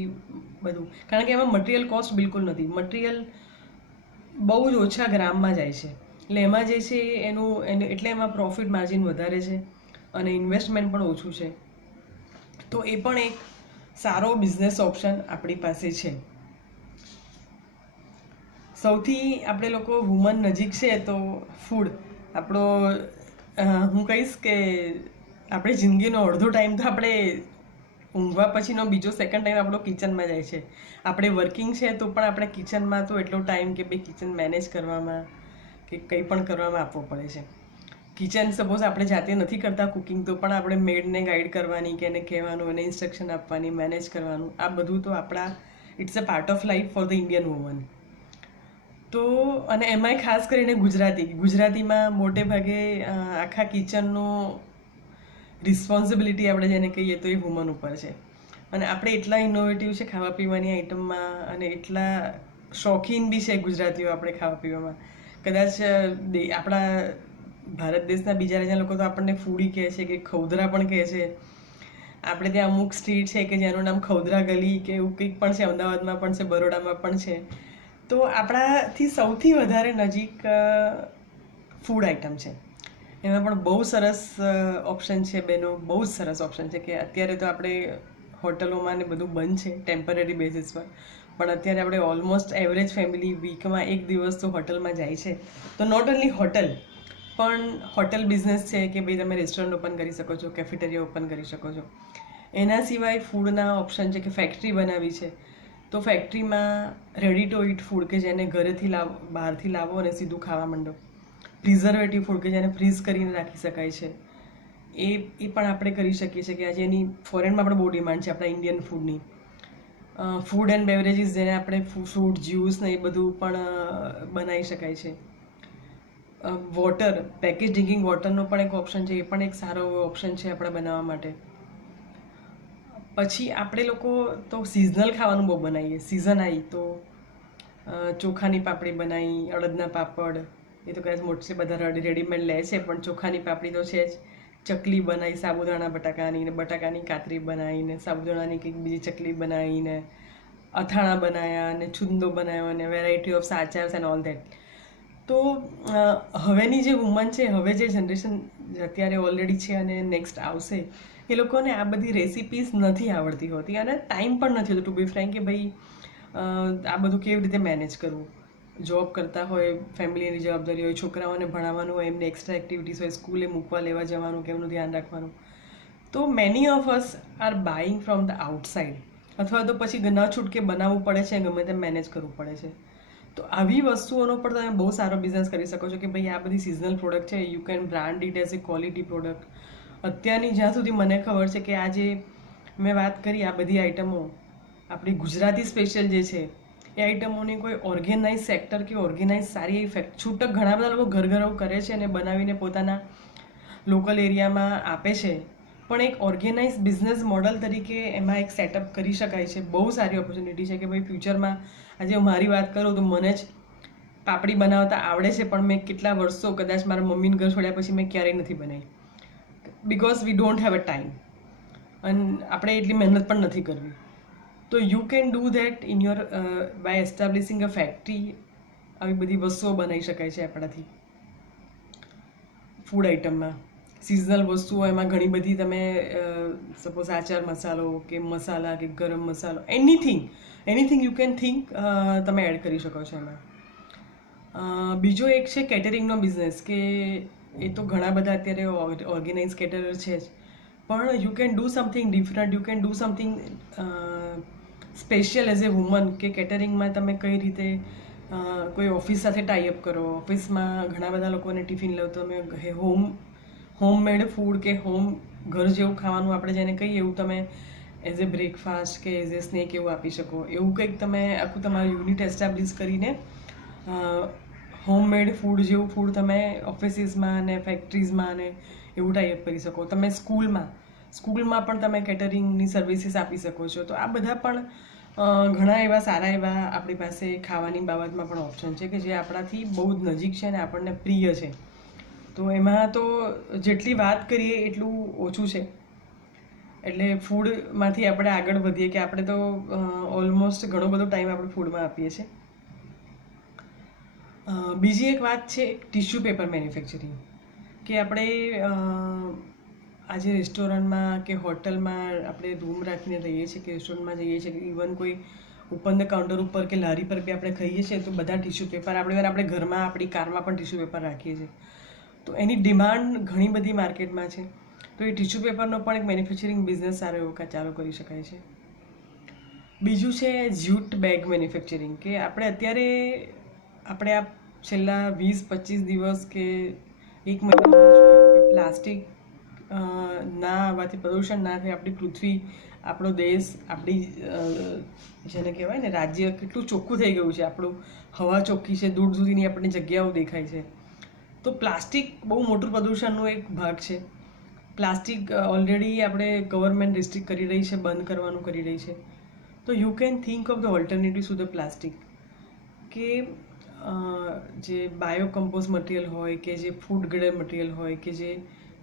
બધું. કારણ કે એમાં મટીરિયલ કોસ્ટ બિલકુલ નથી. મટીરિયલ બહુ જ ઓછા ગ્રામમાં જાય છે, એટલે એમાં જે છે એનું એટલે એમાં પ્રોફિટ માર્જિન વધારે છે અને ઇન્વેસ્ટમેન્ટ પણ ઓછું છે. તો એ પણ એક સારો બિઝનેસ ઓપ્શન આપણી પાસે છે. સૌથી આપણે લોકો વુમન નજીક છે તો ફૂડ આપણો, હું કહીશ કે આપણી જિંદગીનો અડધો ટાઈમ તો આપણે ઊંઘવા પછીનો બીજો સેકન્ડ ટાઈમ આપણો કિચનમાં જાય છે. આપણે વર્કિંગ છે તો પણ આપણે કિચનમાં તો એટલો ટાઈમ કે ભાઈ કિચન મેનેજ કરવામાં કે કંઈ પણ કરવામાં આપવો પડે છે. કિચન સપોઝ આપણે જાતે નથી કરતા કુકિંગ, તો પણ આપણે મેડને ગાઈડ કરવાની કે એને કહેવાનું, એને ઇન્સ્ટ્રક્શન આપવાની, મેનેજ કરવાનું, આ બધું તો આપણા it's a part of life for the Indian woman. તો અને એમાંય ખાસ કરીને ગુજરાતીમાં મોટે ભાગે આખા કિચનનો રિસ્પોન્સિબિલિટી આપણે જેને કહીએ તો એ વુમન ઉપર છે. અને આપણે એટલા ઇનોવેટિવ છે ખાવા પીવાની આઈટમમાં, અને એટલા શોખીન બી છે ગુજરાતીઓ આપણે ખાવા પીવામાં. કદાચ આપણા ભારત દેશના બીજા રાજ્યના લોકો તો આપણને ફૂડી કહે છે કે ખૌદરા પણ કહે છે. આપણે ત્યાં અમુક સ્ટ્રીટ છે કે જેનું નામ ખૌદરા ગલી કે એવું કંઈક પણ છે, અમદાવાદમાં પણ છે, બરોડામાં પણ છે. તો આપણાથી સૌથી વધારે નજીક ફૂડ આઇટમ છે. એમાં પણ બહુ સરસ ઓપ્શન છે બેનો, બહુ જ સરસ ઓપ્શન છે કે અત્યારે તો આપણે હોટલોમાં ને બધું બંધ છે ટેમ્પરરી બેસિસ પર, પણ અત્યારે આપણે ઓલમોસ્ટ એવરેજ ફેમિલી વીકમાં 1 દિવસ તો હોટલમાં જાય છે. તો નોટ ઓનલી હોટલ, પણ હોટલ બિઝનેસ છે કે ભાઈ તમે રેસ્ટોરન્ટ ઓપન કરી શકો છો, કેફેટેરિયા ઓપન કરી શકો છો. એના સિવાય ફૂડના ઓપ્શન છે કે ફેક્ટરી બનાવી છે, તો ફેક્ટરીમાં રેડી ટુ ઇટ ફૂડ કે જેને ઘરેથી બહારથી લાવો અને સીધું ખાવા માંડો. પ્રિઝર્વેટિવ ફૂડ કે જેને ફ્રીઝ કરીને રાખી શકાય છે, એ પણ આપણે કરી શકીએ છીએ કે આજે એની ફોરેનમાં પણ બહુ ડિમાન્ડ છે આપણા ઇન્ડિયન ફૂડની. ફૂડ એન્ડ બેવરેજીસ જેને આપણે ફ્રૂટ જ્યુસ ને એ બધું પણ બનાવી શકાય છે. વોટર, પેકેજ ડ્રિંકિંગ વોટરનો પણ એક ઓપ્શન છે, એ પણ એક સારો ઓપ્શન છે આપણે બનાવવા માટે. પછી આપણે લોકો તો સિઝનલ ખાવાનું બહુ બનાવીએ. સિઝન આવી તો ચોખાની પાપડી બનાવી, અડદના પાપડ, એ તો કદાચ મોસ્ટલી બધા રેડીમેડ લે છે, પણ ચોખાની પાપડી તો છે જ. ચકલી બનાવી સાબુદાણા બટાકાની, ને બટાકાની કાતરી બનાવીને સાબુદાણાની કંઈક બીજી ચકલી બનાવીને, અથાણા બનાવ્યા અને છુંદો બનાવ્યો અને વેરાયટી ઓફ સાચાર્સ એન્ડ ઓલ દેટ. તો હવેની જે વુમન છે, હવે જે જનરેશન અત્યારે ઓલરેડી છે અને નેક્સ્ટ આવશે, એ લોકોને આ બધી રેસિપીઝ નથી આવડતી હોતી અને ટાઈમ પણ નથી હોતો ટુ બી ફ્રેન્ક કે ભાઈ આ બધું કેવી રીતે મેનેજ કરવું. જોબ કરતા હોય, ફેમિલીની જવાબદારી હોય, છોકરાઓને ભણાવવાનું હોય, એમને એક્સ્ટ્રા એક્ટિવિટીઝ હોય, સ્કૂલે મૂકવા લેવા જવાનું કે એમનું ધ્યાન રાખવાનું. તો many of us are buying from the outside, અથવા તો પછી ન છૂટકે બનાવવું પડે છે, ગમે તેમ મેનેજ કરવું પડે છે. તો આવી વસ્તુઓનો પણ તમે બહુ સારો બિઝનેસ કરી શકો છો કે ભાઈ આ બધી સિઝનલ પ્રોડક્ટ છે, you can brand it as a quality product. અત્યારની જ્યાં સુધી મને ખબર છે કે આ જે મેં વાત કરી આ બધી આઇટમો આપણી ગુજરાતી સ્પેશિયલ જે છે એ આઇટમોની કોઈ ઓર્ગેનાઇઝ સેક્ટર કે ઓર્ગેનાઇઝ સારી એવી છૂટક ઘણા બધા લોકો ઘર કરે છે અને બનાવીને પોતાના લોકલ એરિયામાં આપે છે, પણ એક ઓર્ગેનાઇઝ બિઝનેસ મોડલ તરીકે એમાં એક સેટઅપ કરી શકાય છે. બહુ સારી ઓપોર્ચ્યુનિટી છે કે ભાઈ ફ્યુચરમાં આજે હું મારી વાત કરું તો મને જ પાપડી બનાવતા આવડે છે, પણ મેં કેટલા વર્ષો કદાચ મારા મમ્મીને ઘર છોડ્યા પછી મેં ક્યારેય નથી બનાવી, because we don't have a time અને આપણે એટલી મહેનત પણ નથી કરવી. તો you can do that in your by establishing a factory. આવી બધી વસ્તુઓ બનાવી શકાય છે આપણાથી ફૂડ આઇટમમાં. સિઝનલ વસ્તુઓ એમાં ઘણી બધી તમે સપોઝ આચાર મસાલો કે મસાલા કે ગરમ મસાલો, એનીથિંગ યુ કેન થિંક તમે એડ કરી શકો છો એમાં. બીજો એક છે કેટરિંગનો બિઝનેસ, કે એ તો ઘણા બધા અત્યારે ઓર્ગેનાઇઝ કેટરર છે જ, પણ you can do something different, you can do something special as a woman. કે કેટરિંગમાં તમે કઈ રીતે કોઈ ઓફિસ સાથે ટાઈઅપ કરો, ઓફિસમાં ઘણા બધા લોકોને ટિફિન લો, તમે હોમમેડ ફૂડ કે ઘર જેવું ખાવાનું આપણે જેને કહીએ એવું તમે એઝ એ બ્રેકફાસ્ટ કે એઝ એ સ્નેક એવું આપી શકો. એવું કંઈક તમે આખું તમારું યુનિટ એસ્ટાબ્લિશ કરીને હોમમેડ ફૂડ જેવું ફૂડ તમે ઓફિસીસમાં અને ફેક્ટરીઝમાં અને એવું ટાઈઅપ કરી શકો. તમે સ્કૂલમાં પણ તમે કેટરિંગની સર્વિસીસ આપી શકો છો. તો આ બધા પણ ઘણા એવા સારા એવા આપણી પાસે ખાવાની બાબતમાં પણ ઓપ્શન છે કે જે આપણાથી બહુ જ નજીક છે અને આપણને પ્રિય છે. તો એમાં તો જેટલી વાત કરીએ એટલું ઓછું છે. એટલે ફૂડમાંથી આપણે આગળ વધીએ કે આપણે તો ઓલમોસ્ટ ઘણો બધો ટાઈમ આપણે ફૂડમાં આપીએ છીએ. બીજી એક વાત છે ટિશ્યુ પેપર મેન્યુફેક્ચરિંગ, કે આપણે આજે રેસ્ટોરન્ટમાં કે હોટલમાં આપણે રૂમ રાખીને રહીએ છીએ કે રેસ્ટોરન્ટમાં જઈએ છીએ કે ઇવન કોઈ ઉપરના કાઉન્ટર ઉપર કે લારી પર બી આપણે ખાઈએ છીએ તો બધા ટિશ્યુ પેપર આપણે ઘરમાં આપણી કારમાં પણ ટિશ્યુ પેપર રાખીએ છીએ. તો એની ડિમાન્ડ ઘણી બધી માર્કેટમાં છે. તો એ ટિશ્યુ પેપરનો પણ એક મેન્યુફેક્ચરિંગ બિઝનેસ સારો એવો ચાલુ કરી શકાય છે. બીજું છે જ્યુટ બેગ મેન્યુફેક્ચરિંગ, કે આપણે આ છેલ્લા 20-25 દિવસ કે એક મહિનામાં પ્લાસ્ટિક ના આવવાથી, પ્રદૂષણ ના થાય, આપણી પૃથ્વી, આપણો દેશ, આપણી જેને કહેવાય ને રાજ્ય કેટલું ચોખ્ખું થઈ ગયું છે. આપણું હવા ચોખ્ખી છે, દૂર સુધીની આપણને જગ્યાઓ દેખાય છે. તો પ્લાસ્ટિક બહુ મોટું પ્રદૂષણનો એક ભાગ છે. પ્લાસ્ટિક ઓલરેડી આપણે ગવર્મેન્ટ રિસ્ટ્રિક્ટ કરી રહી છે, બંધ કરવાનું કરી રહી છે. તો you can think of the alternatives to the plastic, કે જે બાયોકમ્પોઝ મટીરિયલ હોય, કે જે ફૂડ ગ્રેડ મટીરિયલ હોય, કે જે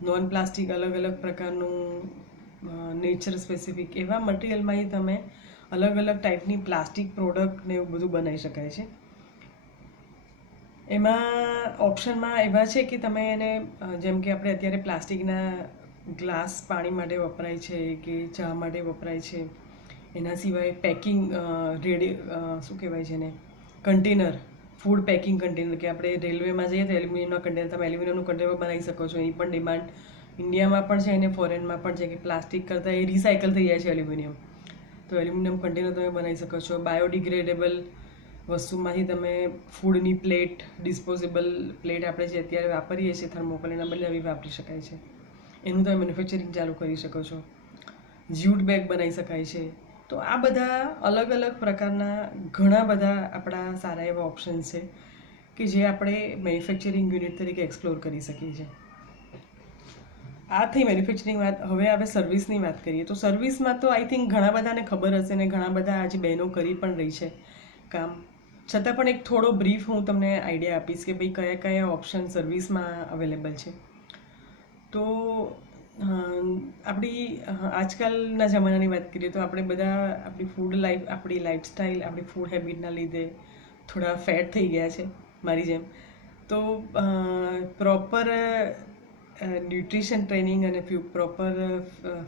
નોન પ્લાસ્ટિક અલગ અલગ પ્રકારનું નેચર સ્પેસિફિક એવા મટીરિયલમાંથી તમે અલગ અલગ ટાઈપની પ્લાસ્ટિક પ્રોડક્ટ ને એવું બધું બનાવી શકાય છે. એમાં ઓપ્શનમાં એવા છે કે તમે એને જેમ કે આપણે અત્યારે પ્લાસ્ટિકના ગ્લાસ પાણી માટે વપરાય છે કે ચા માટે વપરાય છે. એના સિવાય પેકિંગ શું કહેવાય છે એને, કન્ટેનર, ફૂડ પેકિંગ કન્ટેનર, કે આપણે રેલવેમાં જઈએ તો એલ્યુમિનિયમના કન્ટેનર, તમે એલ્યુમિનિયમનું કન્ટેનર બનાવી શકો છો. એની પણ ડિમાન્ડ ઇન્ડિયામાં પણ છે અને ફોરેનમાં પણ છે, કે પ્લાસ્ટિક કરતાં એ રિસાયકલ થઈ જાય છે એલ્યુમિનિયમ. તો એલ્યુમિનિયમ કન્ટેનર તમે બનાવી શકો છો. બાયોડિગ્રેડેબલ વસ્તુમાંથી તમે ફૂડની પ્લેટ, ડિસ્પોઝેબલ પ્લેટ આપણે જે અત્યારે વાપરીએ છીએ થર્મોકોલ, એના બદલે આવી વાપરી શકાય છે. એનું તમે મેન્યુફેક્ચરિંગ ચાલુ કરી શકો છો. જ્યુટ બેગ બનાવી શકાય છે. તો આ બધા અલગ અલગ પ્રકારના ઘણા બધા આપણા સારા એવા ઓપ્શન્સ છે કે જે આપણે મેન્યુફેક્ચરિંગ યુનિટ તરીકે એક્સપ્લોર કરી શકીએ છીએ. આ થઈ મેન્યુફેક્ચરિંગ વાત. હવે આપણે સર્વિસની વાત કરીએ તો સર્વિસમાં તો આઈ થિંક ઘણા બધાને ખબર હશે ને ઘણા બધા આજે બહેનો કરી પણ રહી છે કામ. છતાં પણ એક થોડો બ્રીફ હું તમને આઈડિયા આપીશ કે ભાઈ કયા કયા ઓપ્શન સર્વિસમાં અવેલેબલ છે. તો આપણી આજકાલના જમાનાની વાત કરીએ તો આપણે બધા આપણી લાઈફસ્ટાઈલ આપણી ફૂડ હેબિટના લીધે થોડા ફેટ થઈ ગયા છે મારી જેમ. તો પ્રોપર ન્યુટ્રિશન ટ્રેનિંગ અને પ્રોપર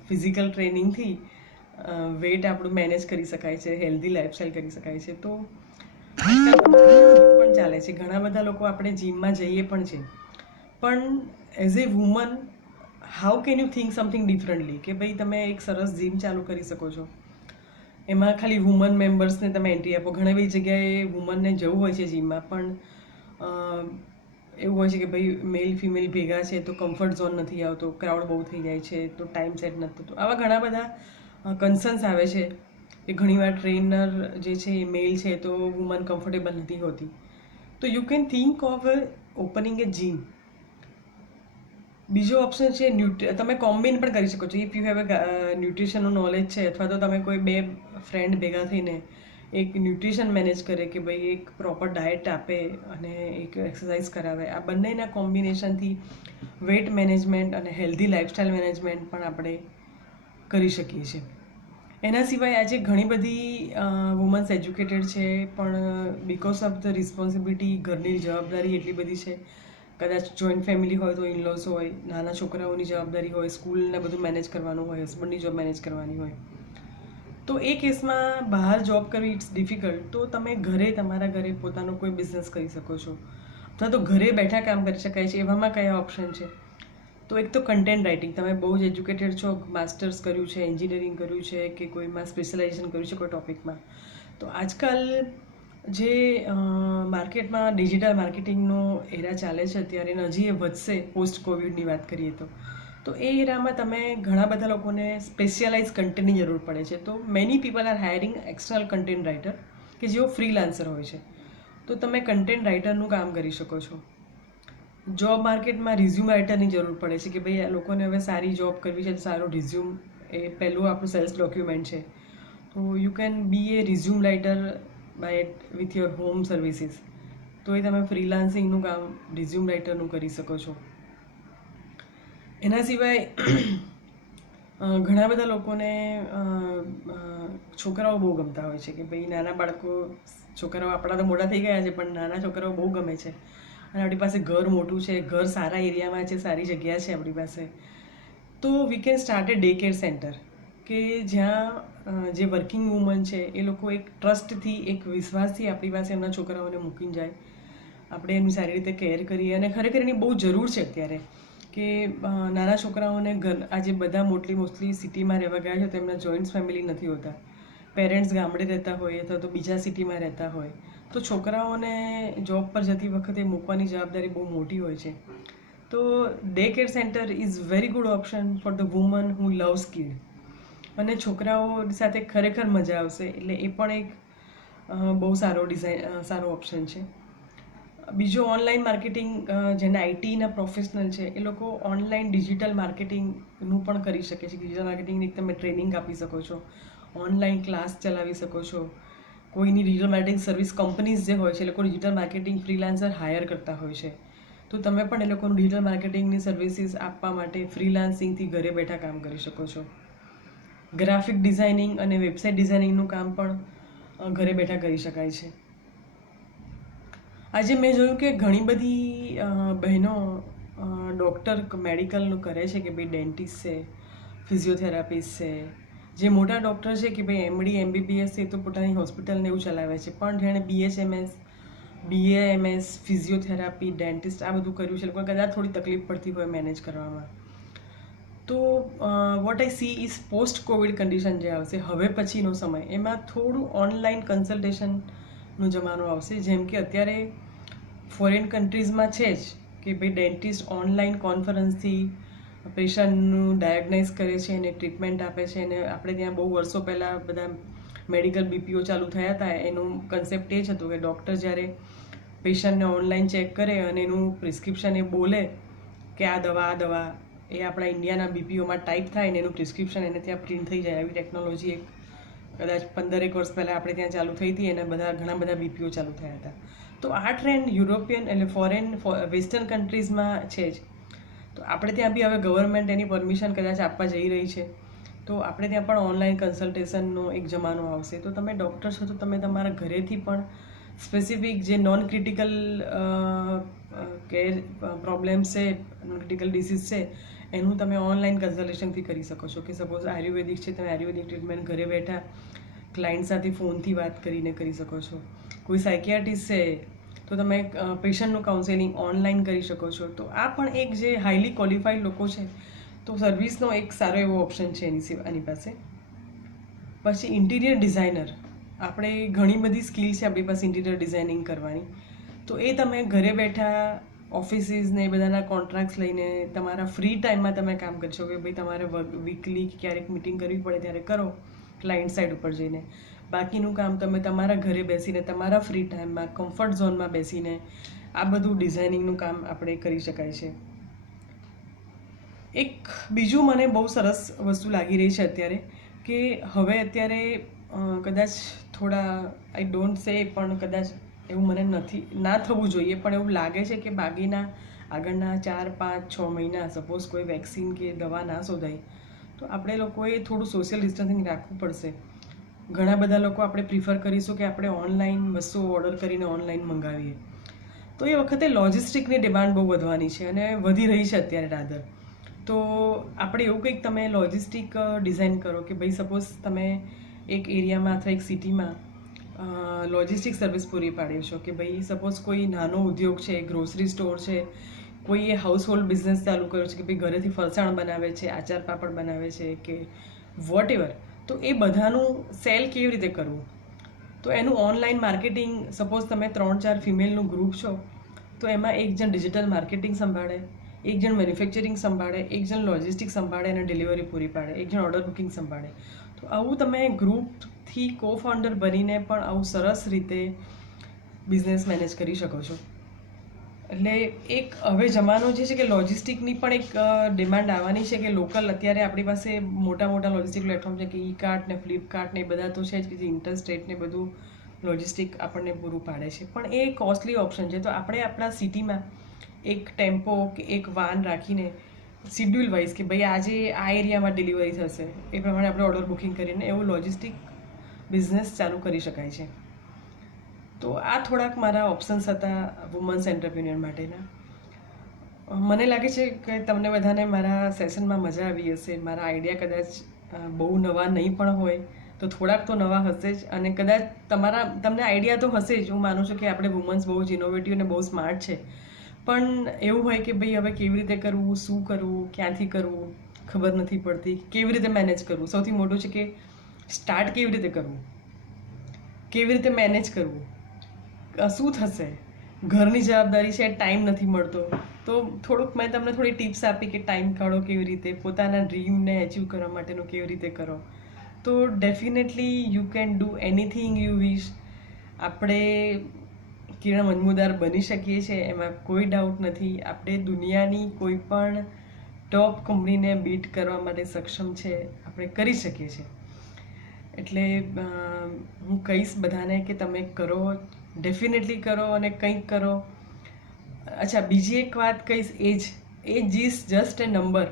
ફિઝિકલ ટ્રેનિંગથી વેટ આપણું મેનેજ કરી શકાય છે, હેલ્ધી લાઈફસ્ટાઈલ કરી શકાય છે. તો પણ ચાલે છે, ઘણા બધા લોકો આપણે જીમમાં જઈએ પણ છે, પણ as a woman how can you think something differently કે ભાઈ તમે એક સરસ જીમ ચાલુ કરી શકો છો, એમાં ખાલી વુમન મેમ્બર્સને તમે એન્ટ્રી આપો. ઘણી બધી જગ્યાએ વુમનને જવું હોય છે જીમમાં, પણ એવું હોય છે કે ભાઈ મેલ ફિમેલ ભેગા છે તો કમ્ફર્ટ ઝોન નથી આવતો, ક્રાઉડ બહુ થઈ જાય છે, તો ટાઈમ સેટ નથી થતો. આવા ઘણા બધા કન્સર્ન્સ આવે છે કે ઘણીવાર ટ્રેનર જે છે એ મેલ છે તો વુમન કમ્ફર્ટેબલ નથી હોતી. તો you can think of opening A gym. બીજો ઓપ્શન છે તમે કોમ્બિન પણ કરી શકો છો. ઇફ યુ હેવ ન્યુટ્રિશનનું નોલેજ છે, અથવા તો તમે કોઈ બે ફ્રેન્ડ ભેગા થઈને એક ન્યુટ્રિશન મેનેજ કરે કે ભાઈ એક પ્રોપર ડાયટ આપે અને એક એક્સરસાઇઝ કરાવે. આ બંનેના કોમ્બિનેશનથી વેટ મેનેજમેન્ટ અને હેલ્ધી લાઈફસ્ટાઈલ મેનેજમેન્ટ પણ આપણે કરી શકીએ છીએ. એના સિવાય આજે ઘણી બધી વુમન્સ એજ્યુકેટેડ છે, પણ બિકોઝ ઓફ ધ રિસ્પોન્સિબિલિટી, ઘરની જવાબદારી એટલી બધી છે, કદાચ જોઈન્ટ ફેમિલી હોય તો ઇનલોસ હોય, નાના છોકરાઓની જવાબદારી હોય, સ્કૂલને બધું મેનેજ કરવાનું હોય, હસબન્ડની જોબ મેનેજ કરવાની હોય, તો એ કેસમાં બહાર જોબ કરવી ઇટ્સ ડિફિકલ્ટ. તો તમે તમારા ઘરે પોતાનો કોઈ બિઝનેસ કરી શકો છો, અથવા તો ઘરે બેઠા કામ કરી શકાય છે. એવામાં કયા ઓપ્શન છે? તો એક તો કન્ટેન્ટ રાઇટિંગ. તમે બહુ જ એજ્યુકેટેડ છો, માસ્ટર્સ કર્યું છે, એન્જિનિયરિંગ કર્યું છે, કે કોઈમાં સ્પેશિયલાઇઝેશન કર્યું છે કોઈ ટોપિકમાં, તો આજકાલ જે માર્કેટમાં ડિજિટલ માર્કેટિંગનો એરા ચાલે છે અત્યારે, હજી એ વધશે પોસ્ટ કોવિડની વાત કરીએ તો એ એરામાં તમે ઘણા બધા લોકોને સ્પેશિયલાઇઝ કન્ટેન્ટની જરૂર પડે છે. તો many people are hiring external content writer કે જેઓ ફ્રીલાન્સર હોય છે. તો તમે કન્ટેન્ટ રાઇટરનું કામ કરી શકો છો. જોબ માર્કેટમાં રિઝ્યુમ રાઇટરની જરૂર પડે છે કે ભાઈ આ લોકોને હવે સારી જોબ કરવી છે, સારો રિઝ્યુમ એ પહેલું આપણું સેલ્સ ડોક્યુમેન્ટ છે. તો you can be A resume writer with your home services. તો એ તમે ફ્રીલાન્સિંગનું કામ રિઝ્યુમ રાઇટરનું કરી શકો છો. એના સિવાય ઘણા બધા લોકોને છોકરાઓ બહુ ગમતા હોય છે કે ભાઈ નાના છોકરાઓ આપણા તો મોટા થઈ ગયા છે, પણ નાના છોકરાઓ બહુ ગમે છે, અને આપણી પાસે ઘર મોટું છે, ઘર સારા એરિયામાં છે, સારી જગ્યા છે આપણી પાસે. તો we can start A day care centre કે જ્યાં જે વર્કિંગ વુમન છે એ લોકો એક ટ્રસ્ટથી, એક વિશ્વાસથી આપણી પાસે એમના છોકરાઓને મૂકીને જાય, આપણે એની સારી રીતે કેર કરીએ. અને ખરેખર એની બહુ જરૂર છે અત્યારે કે નાના છોકરાઓને આજે બધા મોસ્ટલી સિટીમાં રહેવા ગયા છે તો એમના જોઈન્ટ્સ ફેમિલી નથી હોતા, પેરેન્ટ્સ ગામડે રહેતા હોય અથવા તો બીજા સિટીમાં રહેતા હોય, તો છોકરાઓને જોબ પર જતી વખતે મૂકવાની જવાબદારી બહુ મોટી હોય છે. તો day care centre is very good option for the woman who loves kid. અને છોકરાઓ સાથે ખરેખર મજા આવશે, એટલે એ પણ એક બહુ સારો ઓપ્શન છે. બીજો ઓનલાઈન માર્કેટિંગ, જેના આઈટીના પ્રોફેશનલ છે એ લોકો ઓનલાઈન ડિજિટલ માર્કેટિંગનું પણ કરી શકે છે. ડિજિટલ માર્કેટિંગની તમે ટ્રેનિંગ આપી શકો છો, ઓનલાઈન ક્લાસ ચલાવી શકો છો. કોઈની ડિજિટલ માર્કેટિંગ સર્વિસ કંપનીઝ જે હોય છે એ લોકો ડિજિટલ માર્કેટિંગ ફ્રીલાન્સર હાયર કરતા હોય છે. તો તમે પણ એ લોકોનું ડિજિટલ માર્કેટિંગની સર્વિસીસ આપવા માટે ફ્રીલાન્સિંગથી ઘરે બેઠા કામ કરી શકો છો. ગ્રાફિક ડિઝાઇનિંગ અને વેબસાઇટ ડિઝાઇનિંગનું કામ પણ ઘરે બેઠા કરી શકાય છે. આજે મેં જોયું કે ઘણી બધી બહેનો મેડિકલનું કરે છે કે ભાઈ ડેન્ટિસ્ટ છે, ફિઝિયોથેરાપિસ્ટ છે, જે મોટા ડૉક્ટર છે કે ભાઈ એમડી એમબીબીએસ છે તો પોતાની હોસ્પિટલને એવું ચલાવે છે, પણ જેણે BHMS, BAMS, ફિઝિયોથેરાપી, ડેન્ટિસ્ટ આ બધું કર્યું છે, લોકો કદાચ થોડી તકલીફ પડતી હોય મેનેજ કરવામાં. તો what I she is post Covid condition જે આવશે હવે પછીનો સમય, એમાં થોડું ઓનલાઈન કન્સલ્ટેશનનો જમાનો આવશે. જેમ કે અત્યારે ફોરેન કન્ટ્રીઝમાં છે જ કે ભાઈ ડેન્ટિસ્ટ ઓનલાઈન કોન્ફરન્સથી પેશન્ટનું ડાયગ્નાઇઝ કરે છે અને ટ્રીટમેન્ટ આપે છે. અને આપણે ત્યાં બહુ વર્ષો પહેલાં બધા મેડિકલ BPO ચાલુ થયા હતા, એનું કન્સેપ્ટ એ જ હતું કે ડૉક્ટર જ્યારે પેશન્ટને ઓનલાઈન ચેક કરે અને એનું પ્રિસ્ક્રિપ્શન એ બોલે કે આ દવા એ આપણા ઇન્ડિયાના BPOમાં ટાઈપ થાય ને એનું પ્રિસ્ક્રિપ્શન એને ત્યાં પ્રિન્ટ થઈ જાય. આવી ટેકનોલોજી કદાચ 15 વર્ષ પહેલાં આપણે ત્યાં ચાલુ થઈ હતી, અને ઘણા બધા BPO ચાલુ થયા હતા. તો આ ટ્રેન્ડ યુરોપિયન એટલે વેસ્ટર્ન કન્ટ્રીઝમાં છે જ. તો આપણે ત્યાં બી હવે ગવર્મેન્ટ એની પરમિશન કદાચ આપવા જઈ રહી છે, તો આપણે ત્યાં પણ ઓનલાઈન કન્સલ્ટેશનનો એક જમાનો આવશે. તો તમે ડૉક્ટર છો તો તમે તમારા ઘરેથી પણ સ્પેસિફિક જે નોન ક્રિટિકલ કેર પ્રોબ્લેમ્સ છે, નોન ક્રિટિકલ ડિસીઝ છે, એનું તમે ઓનલાઈન કન્સલ્ટેશનથી કરી શકો છો. કે સપોઝ આયુર્વેદિક છે, તમે આયુર્વેદિક ટ્રીટમેન્ટ ઘરે બેઠા ક્લાયન્ટ સાથે ફોનથી વાત કરીને કરી શકો છો. કોઈ સાયકિયાટ્રિસ્ટ છે તો તમે પેશન્ટનું કાઉન્સેલિંગ ઓનલાઈન કરી શકો છો. તો આ પણ એક જે હાઈલી ક્વોલિફાઈડ લોકો છે, તો સર્વિસનો એક સારો એવો ઓપ્શન છે એની પાસે. પછી ઇન્ટિરિયર ડિઝાઇનર, આપણે ઘણી બધી સ્કિલ છે આપણી પાસે ઇન્ટિરિયર ડિઝાઇનિંગ કરવાની. તો એ તમે ઘરે બેઠા ઓફિસીસ ને એ બધાના કોન્ટ્રાક્ટ્સ લઈને તમારા ફ્રી ટાઈમમાં તમે કામ કરી શકો. કે ભાઈ તમારે વીકલી ક્યારેક મિટિંગ કરવી પડે ત્યારે કરો ક્લાયન્ટ સાઇડ ઉપર જઈને. બાકીનું કામ તમે તમારા ઘરે બેસીને તમારા ફ્રી ટાઈમમાં કમ્ફર્ટ ઝોનમાં બેસીને આ બધું ડિઝાઇનિંગનું કામ આપણે કરી શકાય છે. એક બીજું મને બહુ સરસ વસ્તુ લાગી રહી છે અત્યારે, કે હવે અત્યારે કદાચ થોડા આઈ ડોન્ટ સે, પણ કદાચ એવું મને ના થવું જોઈએ, પણ એવું લાગે છે કે બાકીના આગળના 4, 5, 6 મહિના સપોઝ કોઈ વેક્સિન કે દવા ના શોધાય તો આપણે લોકોએ થોડું સોશિયલ ડિસ્ટન્સિંગ રાખવું પડશે. ઘણા બધા લોકો આપણે પ્રિફર કરીશું કે આપણે ઓનલાઈન વસ્તુઓ ઓર્ડર કરીને ઓનલાઈન મંગાવીએ. તો એ વખતે લોજિસ્ટિકની ડિમાન્ડ બહુ વધવાની છે અને વધી રહી છે અત્યારે રાદર. તો આપણે એવું કંઈક તમે લોજિસ્ટિક ડિઝાઇન કરો કે ભાઈ સપોઝ તમે એક એરિયામાં અથવા એક સિટીમાં લોજિસ્ટિક સર્વિસ પૂરી પાડ્યો છો. કે ભાઈ સપોઝ કોઈ નાનો ઉદ્યોગ છે, ગ્રોસરી સ્ટોર છે, કોઈએ હાઉસહોલ્ડ બિઝનેસ ચાલુ કર્યો છે કે ભાઈ ઘરેથી ફરસાણ બનાવે છે, આચાર પાપડ બનાવે છે કે વોટ એવર, તો એ બધાનું સેલ કેવી રીતે કરવું? તો એનું ઓનલાઈન માર્કેટિંગ, સપોઝ તમે 3-4 ફિમેલનું ગ્રુપ છો તો એમાં એક જણ ડિજિટલ માર્કેટિંગ સંભાળે, એક જણ મેન્યુફેક્ચરિંગ સંભાળે, એક જણ લોજિસ્ટિક સંભાળે અને ડિલિવરી પૂરી પાડે, એક જણ ઓર્ડર બુકિંગ સંભાળે. તો આવું તમે ગ્રુપથી કો ફાઉન્ડર બનીને પણ આવું સરસ રીતે બિઝનેસ મેનેજ કરી શકો છો. એટલે એક હવે જમાનો જે છે કે લોજિસ્ટિકની પણ એક ડિમાન્ડ આવવાની છે. કે લોકલ અત્યારે આપણી પાસે મોટા મોટા લોજિસ્ટિક પ્લેટફોર્મ છે કે ઈ-કાર્ટ ને ફ્લિપકાર્ટ ને એ બધા તો છે જ, કે જે ઇન્ટરસ્ટેટ ને બધું લોજિસ્ટિક આપણને પૂરું પાડે છે, પણ એ કોસ્ટલી ઓપ્શન છે. તો આપણે આપણા સિટીમાં એક ટેમ્પો કે એક વાન રાખીને શિડ્યુલ વાઇઝ કે ભાઈ આજે આ એરિયામાં ડિલિવરી થશે, એ પ્રમાણે આપણે ઓર્ડર બુકિંગ કરીને એવું લોજિસ્ટિક બિઝનેસ ચાલુ કરી શકાય છે. તો આ થોડાક મારા ઓપ્શન્સ હતા વુમન્સ એન્ટરપ્રિન્યોર માટેના. મને લાગે છે કે તમને બધાને મારા સેશનમાં મજા આવી હશે. મારા આઈડિયા કદાચ બહુ નવા નહીં પણ હોય તો થોડાક તો નવા હશે જ, અને કદાચ તમને આઈડિયા તો હશે જ. હું માનું છું કે આપણે વુમન્સ બહુ જ ઇનોવેટિવ અને બહુ સ્માર્ટ છે, પણ એવું હોય કે ભાઈ હવે કેવી રીતે કરવું, શું કરવું, ક્યાંથી કરવું ખબર નથી પડતી, કેવી રીતે મેનેજ કરવું. સૌથી મોટું છે કે સ્ટાર્ટ કેવી રીતે કરવું, કેવી રીતે મેનેજ કરવું, શું થશે, ઘરની જવાબદારી છે, ટાઈમ નથી મળતો. તો થોડુંક મેં તમને થોડી ટિપ્સ આપી કે ટાઈમ કાઢો કેવી રીતે, પોતાના ડ્રીમને અચીવ કરવા માટેનું કેવી રીતે કરો. તો definitely you can do anything you wish. આપણે કિરણ મજમુદાર બની શકીએ છીએ, એમાં કોઈ ડાઉટ નથી. આપણે દુનિયાની કોઈ પણ ટોપ કંપનીને બીટ કરવા માટે સક્ષમ છે, આપણે કરી શકીએ છીએ. એટલે હું કહીશ બધાને કે તમે કરો, ડેફિનેટલી કરો અને કંઈક કરો. અચ્છા, બીજી એક વાત કહીશ, age is just a number.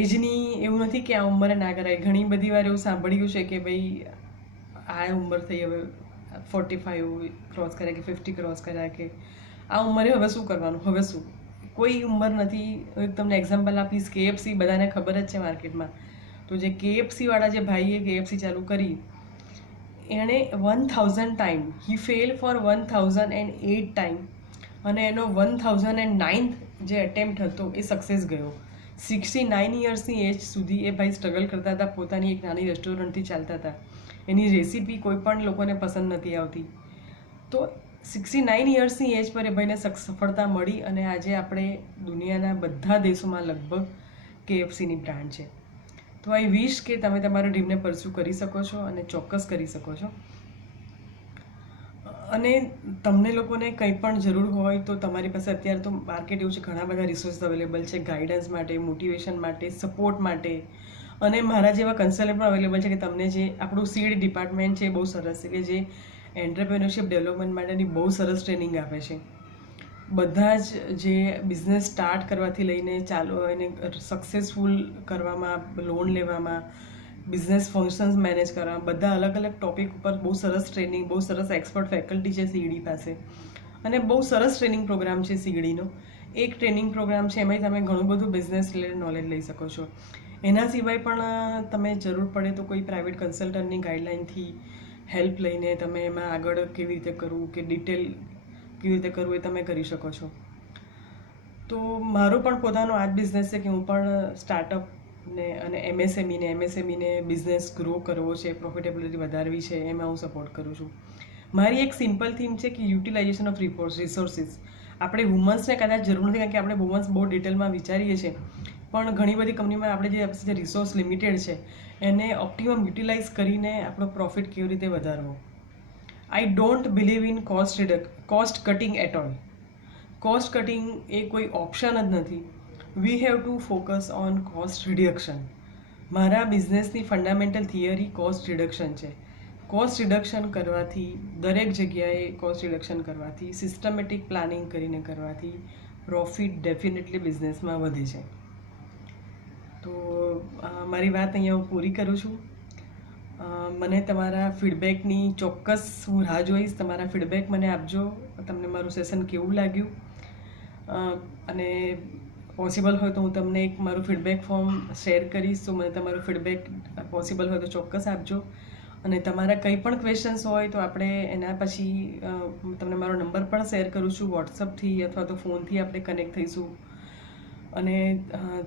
એજની એવું નથી કે આ ઉંમરે ના કરાય. ઘણી બધી વાર એવું સાંભળ્યું છે કે ભાઈ આ ઉંમર થઈ, હવે 45 ક્રોસ કર્યા કે 50 ક્રોસ કર્યા, કે આ ઉંમરે હવે શું કરવાનું, હવે શું. કોઈ ઉંમર નથી. હું તમને એક્ઝામ્પલ આપીશ. KFC બધાને ખબર જ છે માર્કેટમાં. તો જે KFC વાળા જે ભાઈએ KFC ચાલુ કરી, એણે 1000 time, he fell for 1008 time, અને એનો 1009th જે એટેમ્પ્ટ હતો એ સક્સેસ ગયો. 69 યર્સની એજ સુધી એ ભાઈ સ્ટ્રગલ કરતા હતા, પોતાની એક નાની રેસ્ટોરન્ટથી ચાલતા હતા. એની રેસીપી કોઈ પણ લોકોને પસંદ નથી આવતી. તો 69 યર્સની એજ પર એ ભાઈને સફળતા મળી, અને આજે આપણે દુનિયાના બધા દેશોમાં લગભગ KFCની બ્રાન્ડ છે. તો આઈ વિશ કે તમે તમારા ડ્રીમને પરસ્યુ કરી શકો છો, અને ચોક્કસ કરી શકો છો. અને તમને લોકોને કંઈ પણ જરૂર હોય તો તમારી પાસે અત્યારે તો માર્કેટ એવું છે, ઘણા બધા રિસોર્સ અવેલેબલ છે ગાઈડન્સ માટે, મોટિવેશન માટે, સપોર્ટ માટે, અને મારા જેવા કન્સલ્ટન્ટ પણ અવેલેબલ છે. કે તમને જે આપણું સીડ ડિપાર્ટમેન્ટ છે એ બહુ સરસ છે, કે જે એન્ટરપ્રેન્યોરશિપ ડેવલપમેન્ટ માટેની બહુ સરસ ટ્રેનિંગ આપે છે. બધા જ જે બિઝનેસ સ્ટાર્ટ કરવાથી લઈને ચાલુ એને સક્સેસફુલ કરવામાં, લોન લેવામાં, બિઝનેસ ફંક્શન્સ મેનેજ કરવામાં, બધા અલગ અલગ ટોપિક ઉપર બહુ સરસ ટ્રેનિંગ, બહુ સરસ એક્સપર્ટ ફેકલ્ટી છે સીગડી પાસે, અને બહુ સરસ ટ્રેનિંગ પ્રોગ્રામ છે સીગડીનો. એક ટ્રેનિંગ પ્રોગ્રામ છે, એમાંય તમે ઘણું બધું બિઝનેસ રિલેટેડ નોલેજ લઈ શકો છો. એના સિવાય પણ તમે જરૂર પડે તો કોઈ પ્રાઇવેટ કન્સલ્ટન્ટની ગાઈડલાઇનથી હેલ્પ લઈને તમે એમાં આગળ કેવી રીતે કરવું કે ડિટેલ કેવી રીતે કરવું એ તમે કરી શકો છો. તો મારો પણ પોતાનો આ જ બિઝનેસ છે કે હું પણ સ્ટાર્ટઅપને અને એમએસએમઈને બિઝનેસ ગ્રો કરવો છે, પ્રોફિટેબિલિટી વધારવી છે, એમાં હું સપોર્ટ કરું છું. મારી એક સિમ્પલ થીમ છે કે યુટિલાઇઝેશન ઓફ રિસોર્સિસ. આપણે વુમન્સને કદાચ જરૂર નથી, કારણ કે આપણે વુમન્સ બહુ ડિટેલમાં વિચારીએ છીએ, પણ ઘણી બધી કંપનીમાં આપણે જે રિસોર્સ લિમિટેડ છે એને ઓપ્ટિમમ યુટિલાઇઝ કરીને આપણો પ્રોફિટ કેવી રીતે વધારવો. I don't believe in cost cutting at all. Cost cutting એ કોઈ ઓપ્શન જ નથી. We have to focus on cost reduction. મારા બિઝનેસની ફંડામેન્ટલ થિયરી કોસ્ટ રિડક્શન છે. કોસ્ટ રિડક્શન કરવાથી, દરેક જગ્યાએ કોસ્ટ રિડક્શન કરવાથી, સિસ્ટમેટિક પ્લાનિંગ કરીને કરવાથી પ્રોફિટ ડેફિનેટલી બિઝનેસમાં વધે છે. તો મારી વાત અહીંયા હું પૂરી કરું છું. મને તમારા ફીડબેકની ચોક્કસ હું રાહ જોઈશ. તમારા ફીડબેક મને આપજો, તમને મારું સેશન કેવું લાગ્યું, અને પોસિબલ હોય તો હું તમને એક મારું ફીડબેક ફોર્મ શેર કરીશ. તો મને તમારું ફીડબેક પોસિબલ હોય તો ચોક્કસ આપજો. અને તમારા કંઈ પણ ક્વેશ્ચન્સ હોય તો આપણે એના પછી તમને મારો નંબર પણ શેર કરું છું, વોટ્સઅપથી અથવા તો ફોનથી આપણે કનેક્ટ થઈશું. અને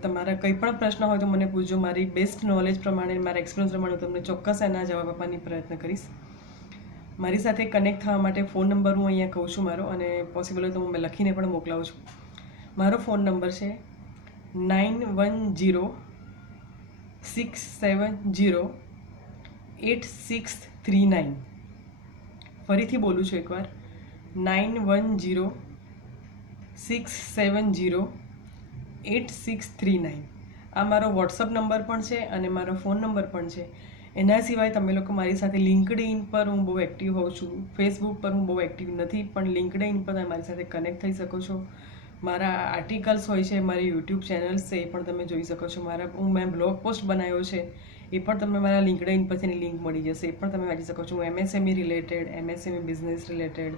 તમારા કંઈ પણ પ્રશ્ન હોય તો મને પૂછજો. મારી બેસ્ટ નોલેજ પ્રમાણે, મારા એક્સપિરિયન્સ પ્રમાણે તમને ચોક્કસ એના જવાબ આપવાની પ્રયત્ન કરીશ. મારી સાથે કનેક્ટ થવા માટે ફોન નંબર હું અહીંયા કહું છું મારો, અને પોસિબલ હોય તો હું લખીને પણ મોકલાવું છું. મારો ફોન નંબર છે 9106708639. ફરીથી બોલું છું એકવાર, 9106708639. આ મારો વોટ્સઅપ નંબર પણ છે અને મારો ફોન નંબર પણ છે. એના સિવાય તમે લોકો મારી સાથે લિંક્ડઇન પર હું બહુ એક્ટિવ હોઉં છું. ફેસબુક પર હું બહુ એક્ટિવ નથી, પણ લિંક્ડઇન પર તમે મારી સાથે કનેક્ટ થઈ શકો છો. મારા આર્ટિકલ્સ હોય છે, મારી યુટ્યુબ ચેનલ્સ છે, એ પણ તમે જોઈ શકો છો. મેં બ્લોગ પોસ્ટ બનાવ્યો છે, એ પણ તમે મારા લિંક્ડઇન પરથી લિંક મળી જશે, એ પણ તમે વાંચી શકો છો. હું MSME related, MSME business related,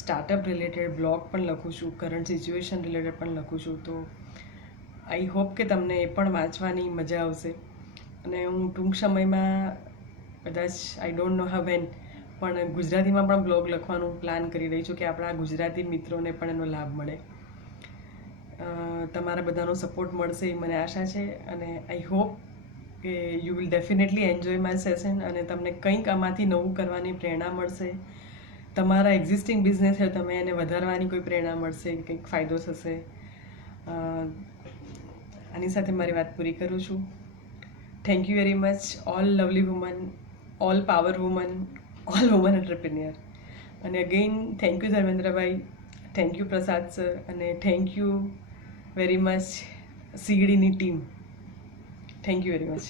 startup related blog પણ લખું છું, કરંટ સિચ્યુએશન રિલેટેડ પણ લખું છું. તો આઈ હોપ કે તમને એ પણ વાંચવાની મજા આવશે. અને હું ટૂંક સમયમાં કદાચ I don't know how van, પણ ગુજરાતીમાં પણ બ્લોગ લખવાનું પ્લાન કરી રહી છું કે આપણા ગુજરાતી મિત્રોને પણ એનો લાભ મળે. તમારા બધાનો સપોર્ટ મળશે એ મને આશા છે, અને આઈ હોપ કે you will definitely enjoy my session, અને તમને કંઈક આમાંથી નવું કરવાની પ્રેરણા મળશે. તમારા એક્ઝિસ્ટિંગ બિઝનેસ છે, તમે એને વધારવાની કોઈ પ્રેરણા મળશે, કંઈક ફાયદો થશે. આની સાથે મારી વાત પૂરી કરું છું. Thank you very much all lovely woman, all power woman, all woman entrepreneur. અને અગેઇન થેન્ક યુ ધર્મેન્દ્રભાઈ, થેન્ક યુ પ્રસાદ સર, અને થેન્ક યુ વેરી મચ સીગડીની team. Thank you very much.